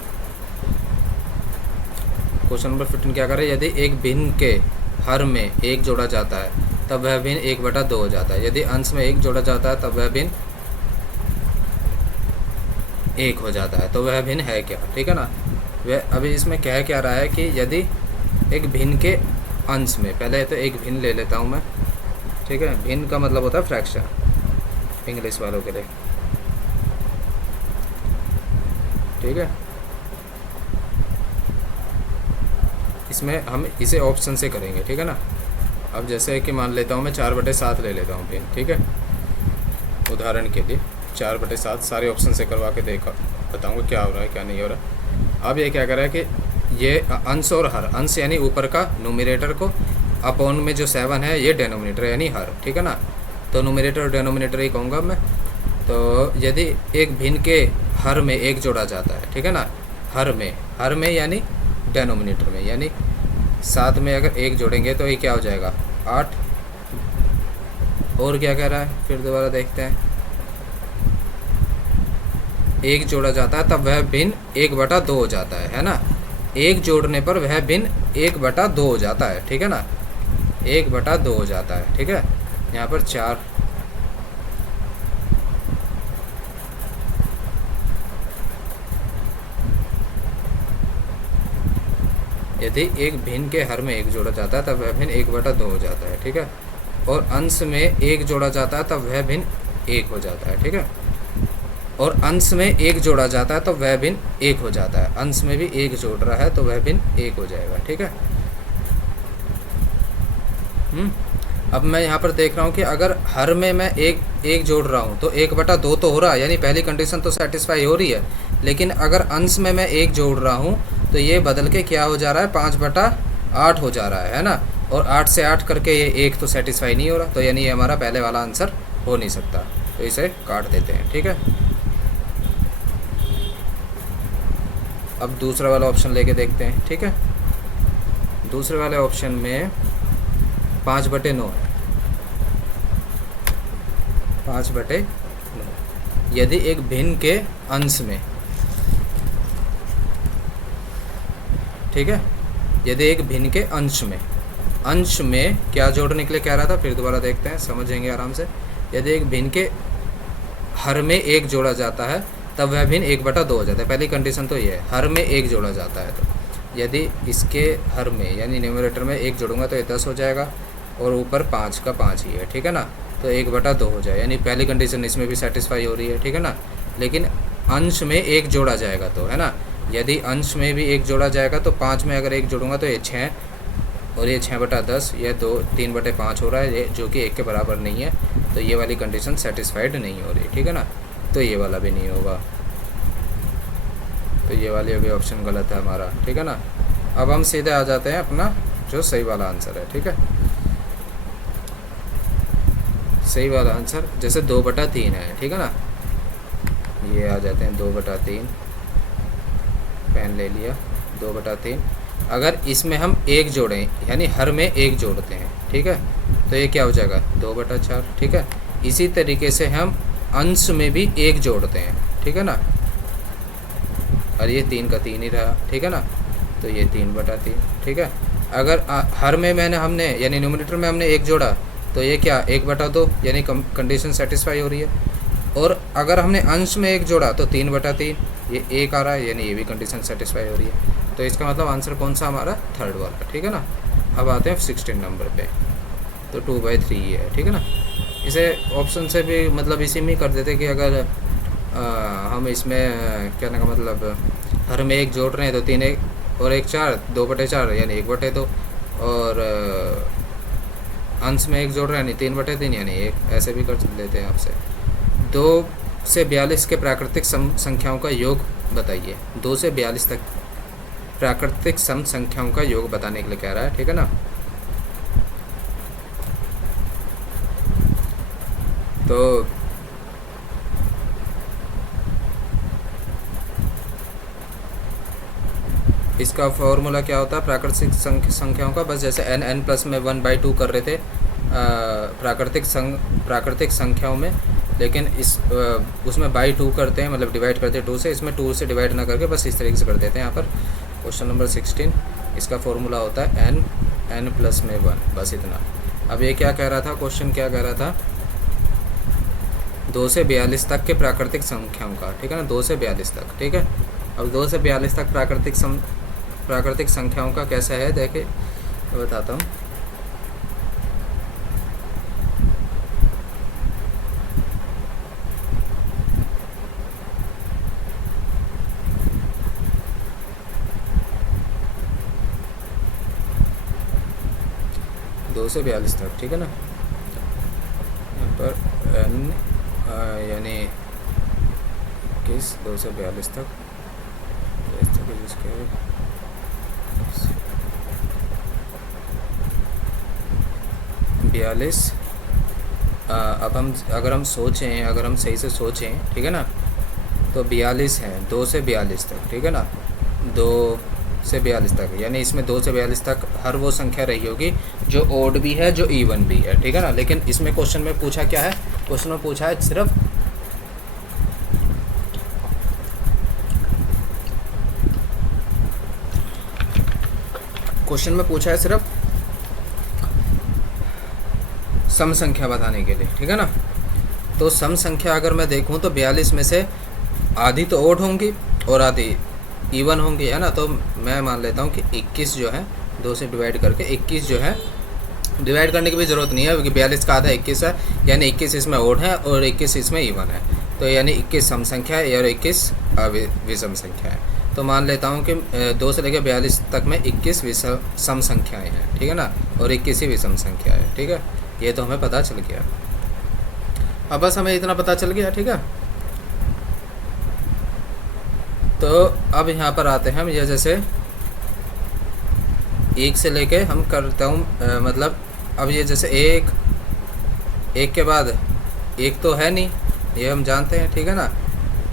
क्वेश्चन नंबर 15 क्या कर रहे हैं, यदि एक भिन्न के हर में 1 जोड़ा जाता है तब वह भिन्न 1/2 हो जाता है, यदि अंश में 1 जोड़ा जाता है तब वह भिन्न 1 हो जाता है, तो वह भिन्न है क्या, ठीक है ना। वह अभी इसमें कह क्या रहा है कि यदि एक भिन्न के अंश में, पहले तो एक भिन्न ले लेता हूँ मैं, ठीक है। भिन्न का मतलब होता है फ्रैक्शन इंग्लिश वालों के लिए, ठीक है। इसमें हम इसे ऑप्शन से करेंगे, ठीक है ना। अब जैसे कि मान लेता हूँ मैं 4/7 ले लेता हूँ भिन्न, ठीक है, उदाहरण के लिए 4/7 सारे ऑप्शन से करवा के देखा बताऊँगा क्या हो रहा है क्या नहीं हो रहा। अब ये क्या कर रहा है कि ये अंश और हर, अंश यानी ऊपर का न्यूमरेटर को अपॉन में जो 7 है ये डेनोमिनेटर यानी हर, ठीक है ना। तो न्यूमरेटर और डेनोमिनेटर ही कहूँगा मैं। तो यदि एक भिन्न के हर में एक जोड़ा जाता है, ठीक है ना, हर में यानी डेनोमिनेटर में, यानी 7 में अगर एक जोड़ेंगे तो ये क्या हो जाएगा 8। और क्या कह रहा है फिर दोबारा देखते हैं। एक जोड़ा जाता है तब वह भिन्न 1/2 हो जाता है ना। एक जोड़ने पर वह भिन्न 1/2 हो जाता है, ठीक है ना, 1/2 हो जाता है, ठीक है। यहाँ पर 4, यदि एक भिन्न के हर में एक जोड़ा जाता है तब वह भिन्न 1/2 हो जाता है, ठीक है। और अंश में एक जोड़ा जाता है तब वह भिन्न 1 हो जाता है, ठीक है। और अंश में एक जोड़ा जाता है तो वह भिन्न 1 हो जाता है। अंश में भी एक जोड़ रहा है तो वह भिन्न 1 हो जाएगा, ठीक है। अब मैं यहाँ पर देख रहा हूँ कि अगर हर में मैं एक जोड़ रहा हूँ तो 1/2 तो हो रहा है, यानी पहली कंडीशन तो सेटिस्फाई हो रही है। लेकिन अगर अंश में मैं एक जोड़ रहा हूँ तो ये बदल के क्या हो जा रहा है 5/8 हो जा रहा है ना। और 8 से 8 करके ये 1 तो सेटिस्फाई नहीं हो रहा, तो यानी ये हमारा पहले वाला आंसर हो नहीं सकता, तो इसे काट देते हैं, ठीक है। अब दूसरा वाला ऑप्शन लेके देखते हैं, ठीक है। दूसरे वाले ऑप्शन में 5/9 है, 5/9। यदि एक भिन्न के अंश में, ठीक है, यदि एक भिन्न के अंश में क्या जोड़ने के लिए कह रहा था, फिर दोबारा देखते हैं, समझेंगे आराम से। यदि एक भिन्न के हर में एक जोड़ा जाता है तब वह भिन्न 1/2 हो जाता है। पहली कंडीशन तो ये है, हर में एक जोड़ा जाता है। तो यदि इसके हर में यानी न्यूमरेटर में एक जोड़ूंगा तो ये 10 हो जाएगा, और ऊपर 5 का 5 ही है, ठीक है ना। तो 1/2 हो जाए, यानी पहली कंडीशन इसमें भी सेटिस्फाई हो रही है, ठीक है ना। लेकिन अंश में एक जोड़ा जाएगा तो, है ना, यदि अंश में भी एक जोड़ा जाएगा तो 5 में अगर एक जोड़ूंगा तो ये 6, और ये 6/10, ये 3/5 हो रहा है, ये जो कि 1 के बराबर नहीं है। तो ये वाली कंडीशन सेटिस्फाइड नहीं हो रही, ठीक है ना। तो ये वाला भी नहीं होगा, तो ये वाली अभी ऑप्शन गलत है हमारा, ठीक है ना। अब हम सीधे आ जाते हैं अपना जो सही वाला आंसर है, ठीक है। सही वाला आंसर जैसे 2/3 है, ठीक है ना। ये आ जाते हैं 2/3, पेन ले लिया, 2/3। अगर इसमें हम एक जोड़ें यानी हर में एक जोड़ते हैं, ठीक है, तो ये क्या हो जाएगा 2/4, ठीक है। इसी तरीके से हम अंश में भी एक जोड़ते हैं, ठीक है ना, और ये 3 का 3 ही रहा, ठीक है ना। तो ये 3/3, ठीक है। अगर हर में हमने यानी न्यूमरेटर में हमने एक जोड़ा तो ये क्या 1/2, यानी कंडीशन सेटिस्फाई हो रही है। और अगर हमने अंश में एक जोड़ा तो 3/3, ये 1 आ रहा है, यानी ये भी कंडीशन सेटिस्फाई हो रही है। तो इसका मतलब आंसर कौन सा हमारा, थर्ड वाला, ठीक है ना। अब आते हैं 16 नंबर पे, तो 2/3 ही है, ठीक है ना। इसे ऑप्शन से भी मतलब इसी में कर देते कि अगर हम इसमें कहने का मतलब हर में एक जोड़ रहे हैं तो 3 1 और 1 4, 2/4 यानी 1/2, और अंश में एक जोड़ रहे हैं यानी 3/3 यानी 1, ऐसे भी कर देते हैं आपसे। 2 से 42 के प्राकृतिक सम संख्याओं का योग बताइए। 2 से 42 तक प्राकृतिक सम संख्याओं का योग बताने के लिए कह रहा है, ठीक है ना। तो इसका फॉर्मूला क्या होता है प्राकृतिक संख्याओं का, बस जैसे n में 1/2 कर रहे थे प्राकृतिक संख्याओं में, लेकिन इस उसमें बाई 2 करते हैं, मतलब डिवाइड करते हैं 2 से, इसमें 2 से डिवाइड ना करके बस इस तरीके से कर देते हैं। यहाँ पर क्वेश्चन नंबर 16, इसका फॉर्मूला होता है n में 1, बस इतना। अब ये क्या कह रहा था, क्वेश्चन क्या कह रहा था, 2 से 42 तक के प्राकृतिक संख्याओं का, ठीक है ना, 2 से 42 तक, ठीक है। अब 2 से 42 तक प्राकृतिक संख्याओं का कैसा है देखिए, बताता हूँ। दो से 42 तक, ठीक है ना। यहाँ पर n यानी 21, 2 से 42 तक, जिसके 42। अब हम अगर हम सोचें, अगर हम सही से सोचें, ठीक है ना, तो 42 है, 2 से 42 तक, ठीक है ना, 2 से 42 तक, यानी इसमें 2 से 42 तक हर वो संख्या रही होगी जो ओड भी है, जो इवन भी है, ठीक है ना। लेकिन इसमें क्वेश्चन में पूछा क्या है, क्वेश्चन में पूछा है सिर्फ सम संख्या बताने के लिए, ठीक है ना। तो सम संख्या अगर मैं देखूं तो 42 में से आधी तो ओड होंगी और आधी इवन होंगी, है ना। तो मैं मान लेता हूं कि 21 जो है 2 से डिवाइड करके 21 जो है, डिवाइड करने की भी ज़रूरत नहीं है क्योंकि 42 का आधा 21 है, यानी 21 इसमें ओड है और 21 इसमें इवन है, तो यानी 21 सम संख्या है और 21 विषम संख्या है। तो मान लेता हूँ कि 2 से लेकर 42 तक में 21 सम संख्याएँ हैं, ठीक है ना, और 21 ही विषम संख्या है, ठीक है। ये तो हमें पता चल गया। अब बस हमें इतना पता चल गया, ठीक है। तो अब यहाँ पर आते हैं हम, ये जैसे 1 से लेके हम करता हूँ, मतलब अब ये जैसे एक के बाद 1 तो है नहीं, ये हम जानते हैं, ठीक है ना।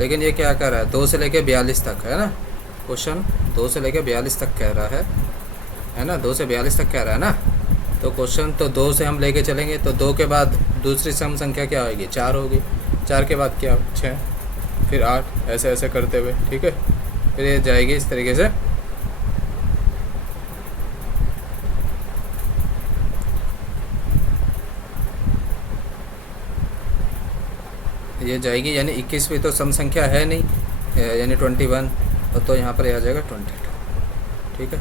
लेकिन ये क्या कर रहा है, 2 से लेके 42 तक, है ना। क्वेश्चन 2 से लेके 42 तक कह रहा है ना, 2 से 42 तक कह रहा है ना। तो क्वेश्चन तो 2 से हम लेके चलेंगे, तो 2 के बाद दूसरी सम संख्या क्या होगी, 4 होगी, 4 के बाद क्या, 6, फिर 8, ऐसे ऐसे करते हुए, ठीक है। फिर ये जाएगी इस तरीके से, ये जाएगी, यानी 21 भी तो सम संख्या है नहीं, यानी 21, और तो यहाँ पर आ जाएगा 22, ठीक है,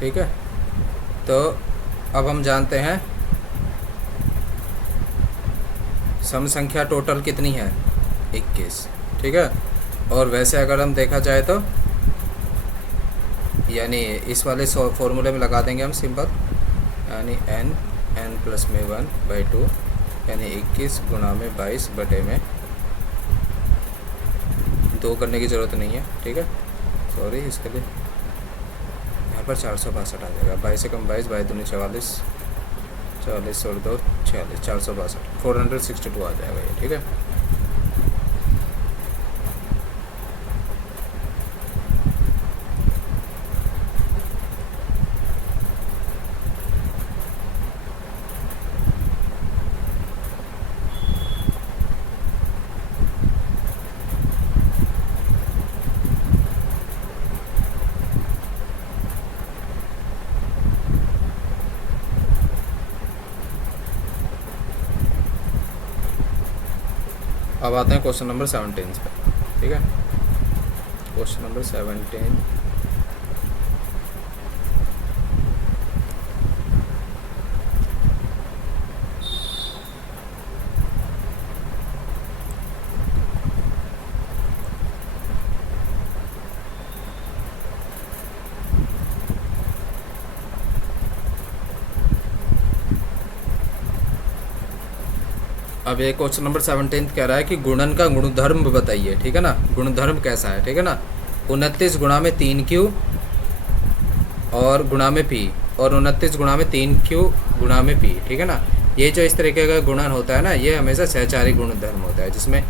ठीक है। तो अब हम जानते हैं सम संख्या टोटल कितनी है, 21, ठीक है। और वैसे अगर हम देखा जाए तो यानी इस वाले फॉर्मूले में लगा देंगे हम सिंपल, यानी n प्लस में 1/2, यानी 21 गुणा में 22 बटे में 2 करने की ज़रूरत नहीं है, ठीक है, सॉरी। इसके लिए यहाँ पर 462 आ जाएगा, 22 से कम 22, 22 दूनी 44, 44 और 2 46, 462, 462 आ जाएगा ये, ठीक है। अब आते हैं क्वेश्चन नंबर 17 पे, ठीक है। क्वेश्चन नंबर 17, अब ये क्वेश्चन नंबर 17 कह रहा है कि गुणन का गुणधर्म बताइए, ठीक है ना। गुणधर्म कैसा है, ठीक है ना। 29 गुणा में 3q और गुणा में p, और 29 गुणा में 3q गुणा में p, ठीक है ना। ये जो इस तरीके का गुणन होता है ना, ये हमेशा सहचारी गुणधर्म होता है, जिसमें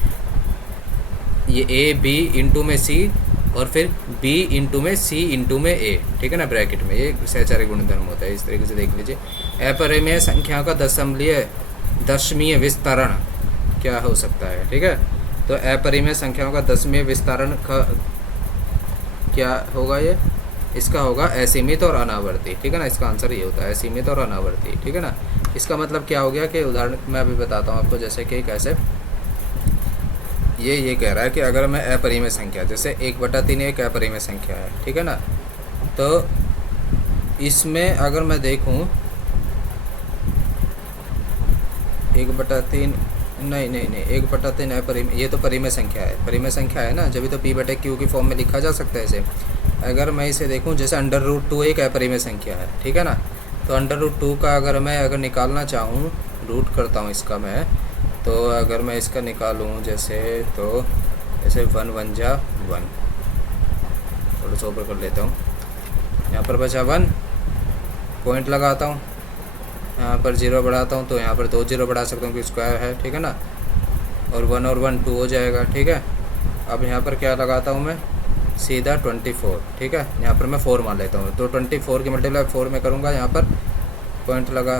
ये a b इंटू में c और फिर b इंटू में c इंटू में a, ठीक है ना, ब्रैकेट में, ये सहचारी गुणधर्म होता है। इस तरीके से देख लीजिए। अपरिमेय संख्या का दशमीय विस्तारण क्या हो सकता है, ठीक है। तो अपरिमेय संख्याओं का दशमीय विस्तारण का क्या होगा, ये इसका होगा असीमित और अनावर्ती, ठीक है ना। इसका आंसर ये होता है असीमित और अनावर्ती, ठीक है ना। इसका मतलब क्या हो गया कि उदाहरण मैं अभी बताता हूँ आपको, जैसे कि कैसे ये कह रहा है कि अगर मैं अपरिमेय संख्या, जैसे 1/3 एक अपरिमेय संख्या है, ठीक है ना। तो इसमें अगर मैं देखूँ 1/3 नहीं 1/3 अपरिमेय, ये तो परिमेय संख्या है, परिमेय संख्या है ना, जब तो p/q की फॉर्म में लिखा जा सकता है इसे। अगर मैं इसे देखूं जैसे √2 एक अपरिमेय संख्या है, ठीक है ना। तो √2 का अगर निकालना चाहूँ, रूट करता हूँ इसका मैं, तो अगर मैं इसका निकालूँ जैसे, तो जैसे 1 1 जा 1, थोड़ा सा ऊपर कर लेता हूँ, यहाँ पर बचा 1, पॉइंट लगाता हूँ, यहाँ पर 0 बढ़ाता हूँ तो यहाँ पर 2 0 बढ़ा सकता हूँ क्योंकि स्क्वायर है, ठीक है ना। और 1 और 1 2 हो जाएगा, ठीक है। अब यहाँ पर क्या लगाता हूँ मैं, सीधा 24, ठीक है। यहाँ पर मैं 4 मान लेता हूँ, तो 24 की मल्टीप्लाई 4 में करूँगा। यहाँ पर पॉइंट लगा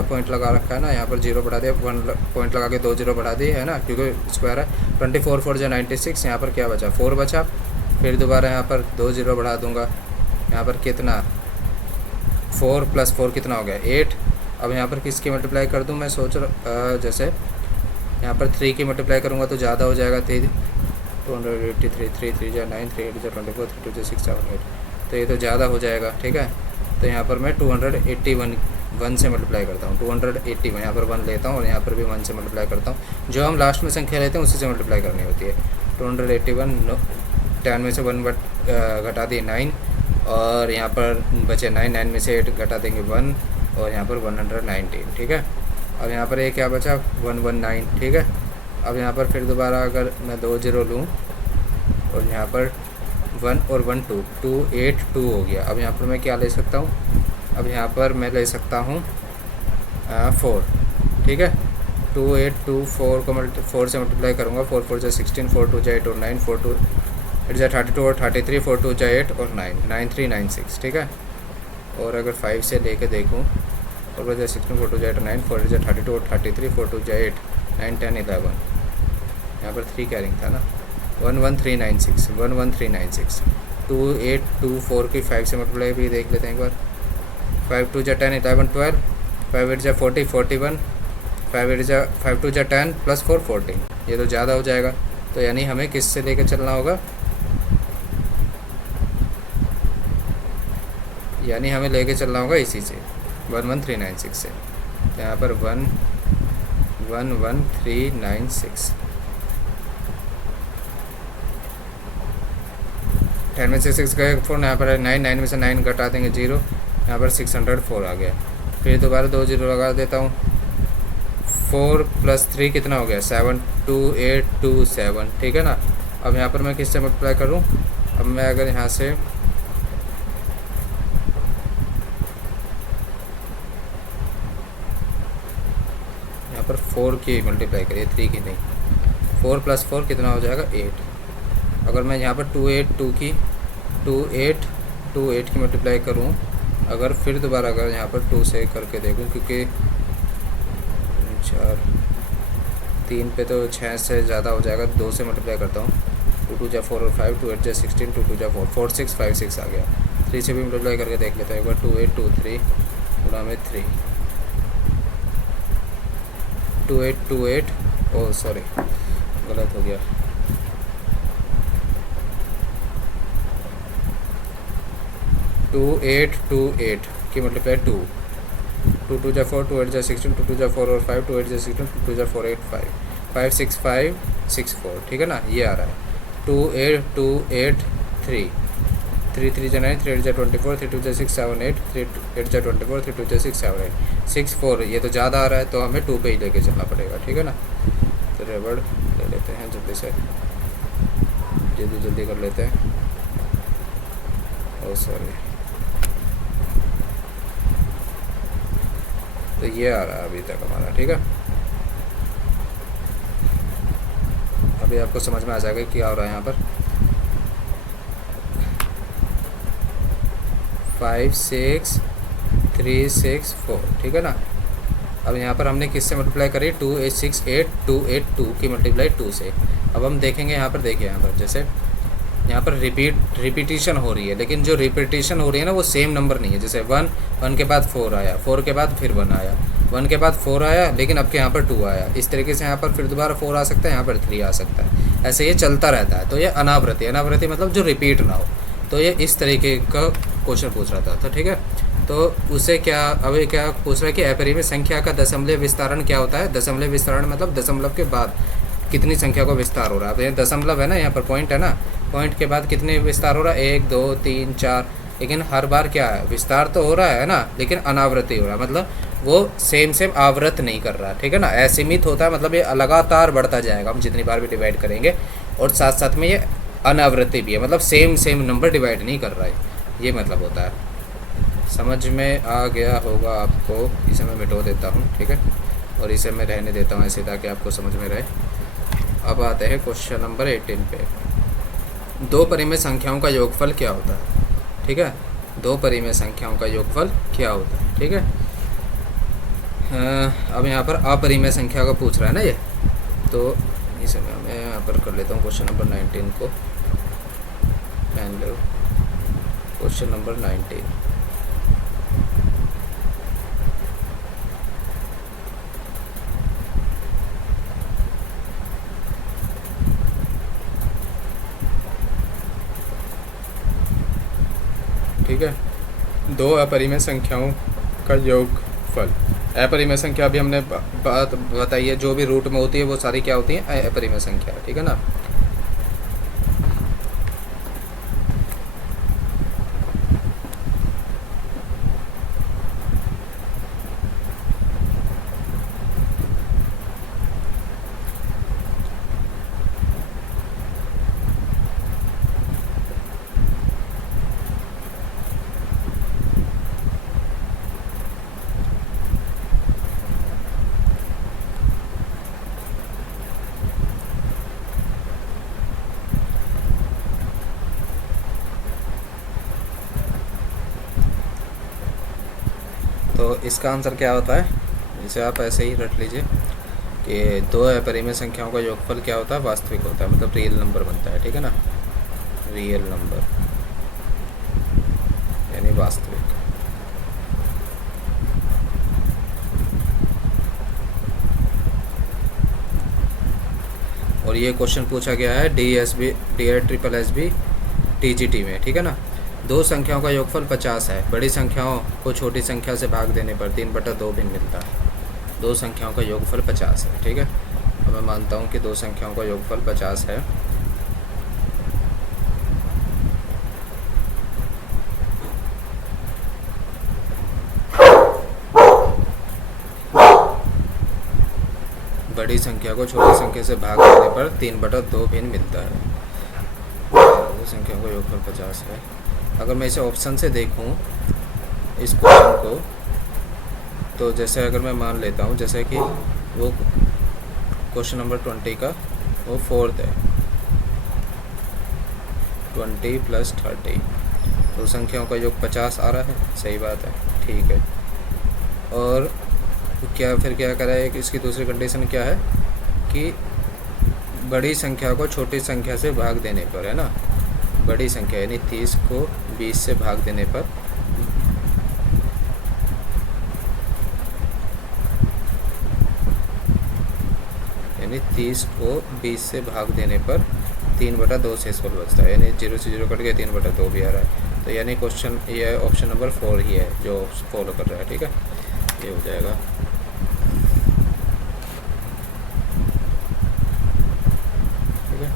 रखा है ना, यहाँ पर 0 बढ़ा दिया, 1 पॉइंट लगा के 2 0 बढ़ा दिए, है ना, क्योंकि स्क्वायर है। 24 4 जो 96, यहाँ पर क्या बचा, 4 बचा। फिर दोबारा यहाँ पर 2 0 बढ़ा दूँगा। यहाँ पर कितना, 4 + 4 कितना हो गया, 8। अब यहाँ पर किसकी मल्टीप्लाई कर दूँ, मैं सोच रहा जैसे यहाँ पर 3 की मल्टीप्लाई करूँगा तो ज़्यादा हो जाएगा। 283, 3 3 जा 9, 3 8 जा 24, 3 2 जा 6 7 8, तो ये तो ज़्यादा हो जाएगा, ठीक है। तो यहाँ पर मैं 281 1 से मल्टीप्लाई करता हूँ। 281 यहाँ पर 1 लेता हूँ और यहाँ पर भी 1 से मल्टीप्लाई करता हूँ। जो हम लास्ट में संख्या लेते हैं उसी से मल्टीप्लाई करनी होती है। 281, 10 में से 1 घटा दिए 9, और यहाँ पर बचे 9, 9 में से 8 घटा देंगे 1, और यहाँ पर 119, ठीक है। अब यहाँ पर ये क्या बचा, 119, ठीक है। अब यहाँ पर फिर दोबारा अगर मैं 2 0 लूँ और यहाँ पर 1 और 1 2 282 हो गया। अब यहाँ पर मैं क्या ले सकता हूँ, अब यहाँ पर मैं ले सकता हूँ 4, ठीक है। 2824 को 4 से मल्टीप्लाई करूँगा। 4 4 जा 16, 4 2 जा 8 और 9, 4 2 8 जा 32 और 33, 4 2 जा 8 और 9, 9396, ठीक है। और अगर 5 से लेके देखूँ, 4 4 जा 16, 4 2 जा 8 9, 4 8 जा 32 और 33, 4 2 जा 8 9 10 11, यहाँ पर 3 कैरिंग था ना। 11396, 11396। 2824 की 5 से मल्टीप्लाई भी देख लेते हैं एक बार। 5 2 जा 10 11 12, 5 8 जा 40 41, 5 8 जा 5 2 जा 10 + 4 14, ये तो ज़्यादा हो जाएगा। तो यानी हमें किस से लेकर चलना होगा, यानी हमें लेके चलना होगा इसी से, 11396 से। यहाँ पर 11396, 10 में से 6 गए 4, यहाँ पर 9, 9 में से 9 घटा देंगे 0, यहाँ पर 604 आ गया। फिर दोबारा 2 0 लगा देता हूँ। 4 + 3 कितना हो गया, 72827, ठीक है ना। अब यहाँ पर मैं किससे मल्टीप्लाई करूँ, अब मैं अगर यहाँ से यहाँ पर 4 की मल्टीप्लाई करिए, 3 की नहीं। 4 + 4 कितना हो जाएगा, 8। अगर मैं यहाँ पर 2828 की मल्टीप्लाई करूँ, अगर फिर दोबारा अगर यहाँ पर 2 से करके देखूँ, क्योंकि 4 3 पे तो 6 से ज़्यादा हो जाएगा, 2 से मल्टीप्लाई करता हूँ। 2 2 जा 4 और 5, 2 8 जा 16, 2 2 जा 4 4 6 5 6 आ गया। 3 से भी मल्टीप्लाई करके देख लेते हैं एक बार। 2823 गुणा में 3, 2828, ओह सॉरी गलत हो गया, 2828 की मल्टीप्लाई 2 2 2 जा 4, 2 8 जा 16, 2 2 जा 4 और 5, 2 8 जा 16, 2 2 जा 4 8 5 5 6 5 6 4, ठीक है ना। ये आ रहा है 28283, 3 3 जा 9, 3 8 जा 24, 3 2 जा 6 7 8, 3 8 जा 24, 3 2 जा 6 7 8 6 4, ये तो ज़्यादा आ रहा है, तो हमें 2 पे ही लेके चलना पड़ेगा, ठीक है ना। तो रेबड़ ले लेते हैं जल्दी से, जल्दी कर लेते हैं। ओह सॉरी, तो ये आ रहा है अभी तक हमारा, ठीक है। अभी आपको समझ में आ जाएगा कि क्या हो रहा है यहाँ पर। 5 6 3 6 4, ठीक है ना। अब यहाँ पर हमने किससे मल्टीप्लाई करी, 2868282 की मल्टीप्लाई 2 से। अब हम देखेंगे यहाँ पर, देखिए यहाँ पर जैसे यहाँ पर रिपीटिशन हो रही है, लेकिन जो रिपीटिशन हो रही है ना वो सेम नंबर नहीं है। जैसे 1 के बाद 4 आया, 4 के बाद फिर 1 आया, 1 के बाद 4 आया, लेकिन अब के यहाँ पर 2 आया। इस तरीके से यहाँ पर फिर दोबारा 4 आ सकता है, यहाँ पर 3 आ सकता है, ऐसे ये चलता रहता है। तो ये अनावृत्ति मतलब जो रिपीट ना हो। तो ये इस तरीके का क्वेश्चन पूछ रहा था, तो ठीक है। तो उसे क्या, अब ये क्या पूछ रहा है कि अपरिमेय संख्या का दशमलव विस्तारण क्या होता है। दशमलव विस्तारण मतलब दशमलव के बाद कितनी संख्या को विस्तार हो रहा है। अब ये दशमलव है ना, यहाँ पर पॉइंट है ना, पॉइंट के बाद कितने विस्तार हो रहा है, 1 2 3 4, लेकिन हर बार क्या है, विस्तार तो हो रहा है ना, लेकिन अनावृत्ति हो रहा है, मतलब वो सेम आवृत नहीं कर रहा, ठीक है ना। असीमित होता है, मतलब ये लगातार बढ़ता जाएगा, हम जितनी बार भी डिवाइड करेंगे, और साथ साथ में ये अनावृत्ति भी है, मतलब सेम नंबर डिवाइड नहीं कर रहा है, ये मतलब होता है। समझ में आ गया होगा आपको। इसे मैं मिटो देता हूँ, ठीक है, और इसे मैं रहने देता हूँ ऐसे ताकि आपको समझ में रहे। अब आते हैं क्वेश्चन नंबर 18 पे। दो परिमेय संख्याओं का योगफल क्या होता है, ठीक है। दो परिमेय संख्याओं का योगफल क्या होता है, ठीक है। अब यहाँ पर अपरिमेय संख्या का पूछ रहा है ना ये, तो इसे मैं यहाँ पर कर लेता हूँ क्वेश्चन नंबर 19 को। ध्यान लो, क्वेश्चन नंबर 19। ठीक है, दो अपरिमेय संख्याओं का योगफल। अपरिमेय संख्या अभी हमने बात बताई है, जो भी रूट में होती है वो सारी क्या होती है, अपरिमेय संख्या, ठीक है ना। तो इसका आंसर क्या होता है, इसे आप ऐसे ही रट लीजिए कि दो अपरिमेय संख्याओं का योगफल क्या होता है, वास्तविक होता है, मतलब रियल नंबर बनता है, ठीक है ना। रियल नंबर यानी वास्तविक। और ये क्वेश्चन पूछा गया है DSB DSSSB TGT में, ठीक है ना। दो संख्याओं का योगफल 50 है। बड़ी संख्याओं को छोटी संख्या से भाग देने पर 3/2 भिन्न मिलता है। दो संख्याओं का योगफल 50 है, ठीक है। अब मैं मानता हूँ कि दो संख्याओं का योगफल 50 है। बड़ी संख्या को छोटी संख्या से भाग देने पर 3/2 भिन्न मिलता है। दो संख्याओं का योगफल 50 है। अगर मैं इसे ऑप्शन से देखूं इस क्वेश्चन को, तो जैसे अगर मैं मान लेता हूं जैसे कि वो क्वेश्चन नंबर 20 का वो 4th है, 20 + 30, दो संख्याओं का योग 50 आ रहा है, सही बात है, ठीक है। और क्या फिर क्या करा है, इसकी दूसरी कंडीशन क्या है कि बड़ी संख्या को छोटी संख्या से भाग देने पर, है ना, बड़ी संख्या यानी 30 को 20 से भाग देने पर यानी 30 को 20 से भाग देने पर 3/2 शेषफल बचता है, यानी 0 से 0 कट गया, 3/2 भी आ रहा है। तो यानी क्वेश्चन ये ऑप्शन नंबर 4 ही है जो फॉलो कर रहा है, ठीक है, ये हो जाएगा। ठीक है,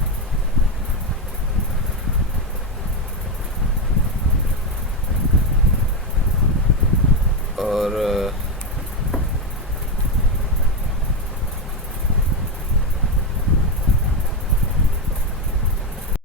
और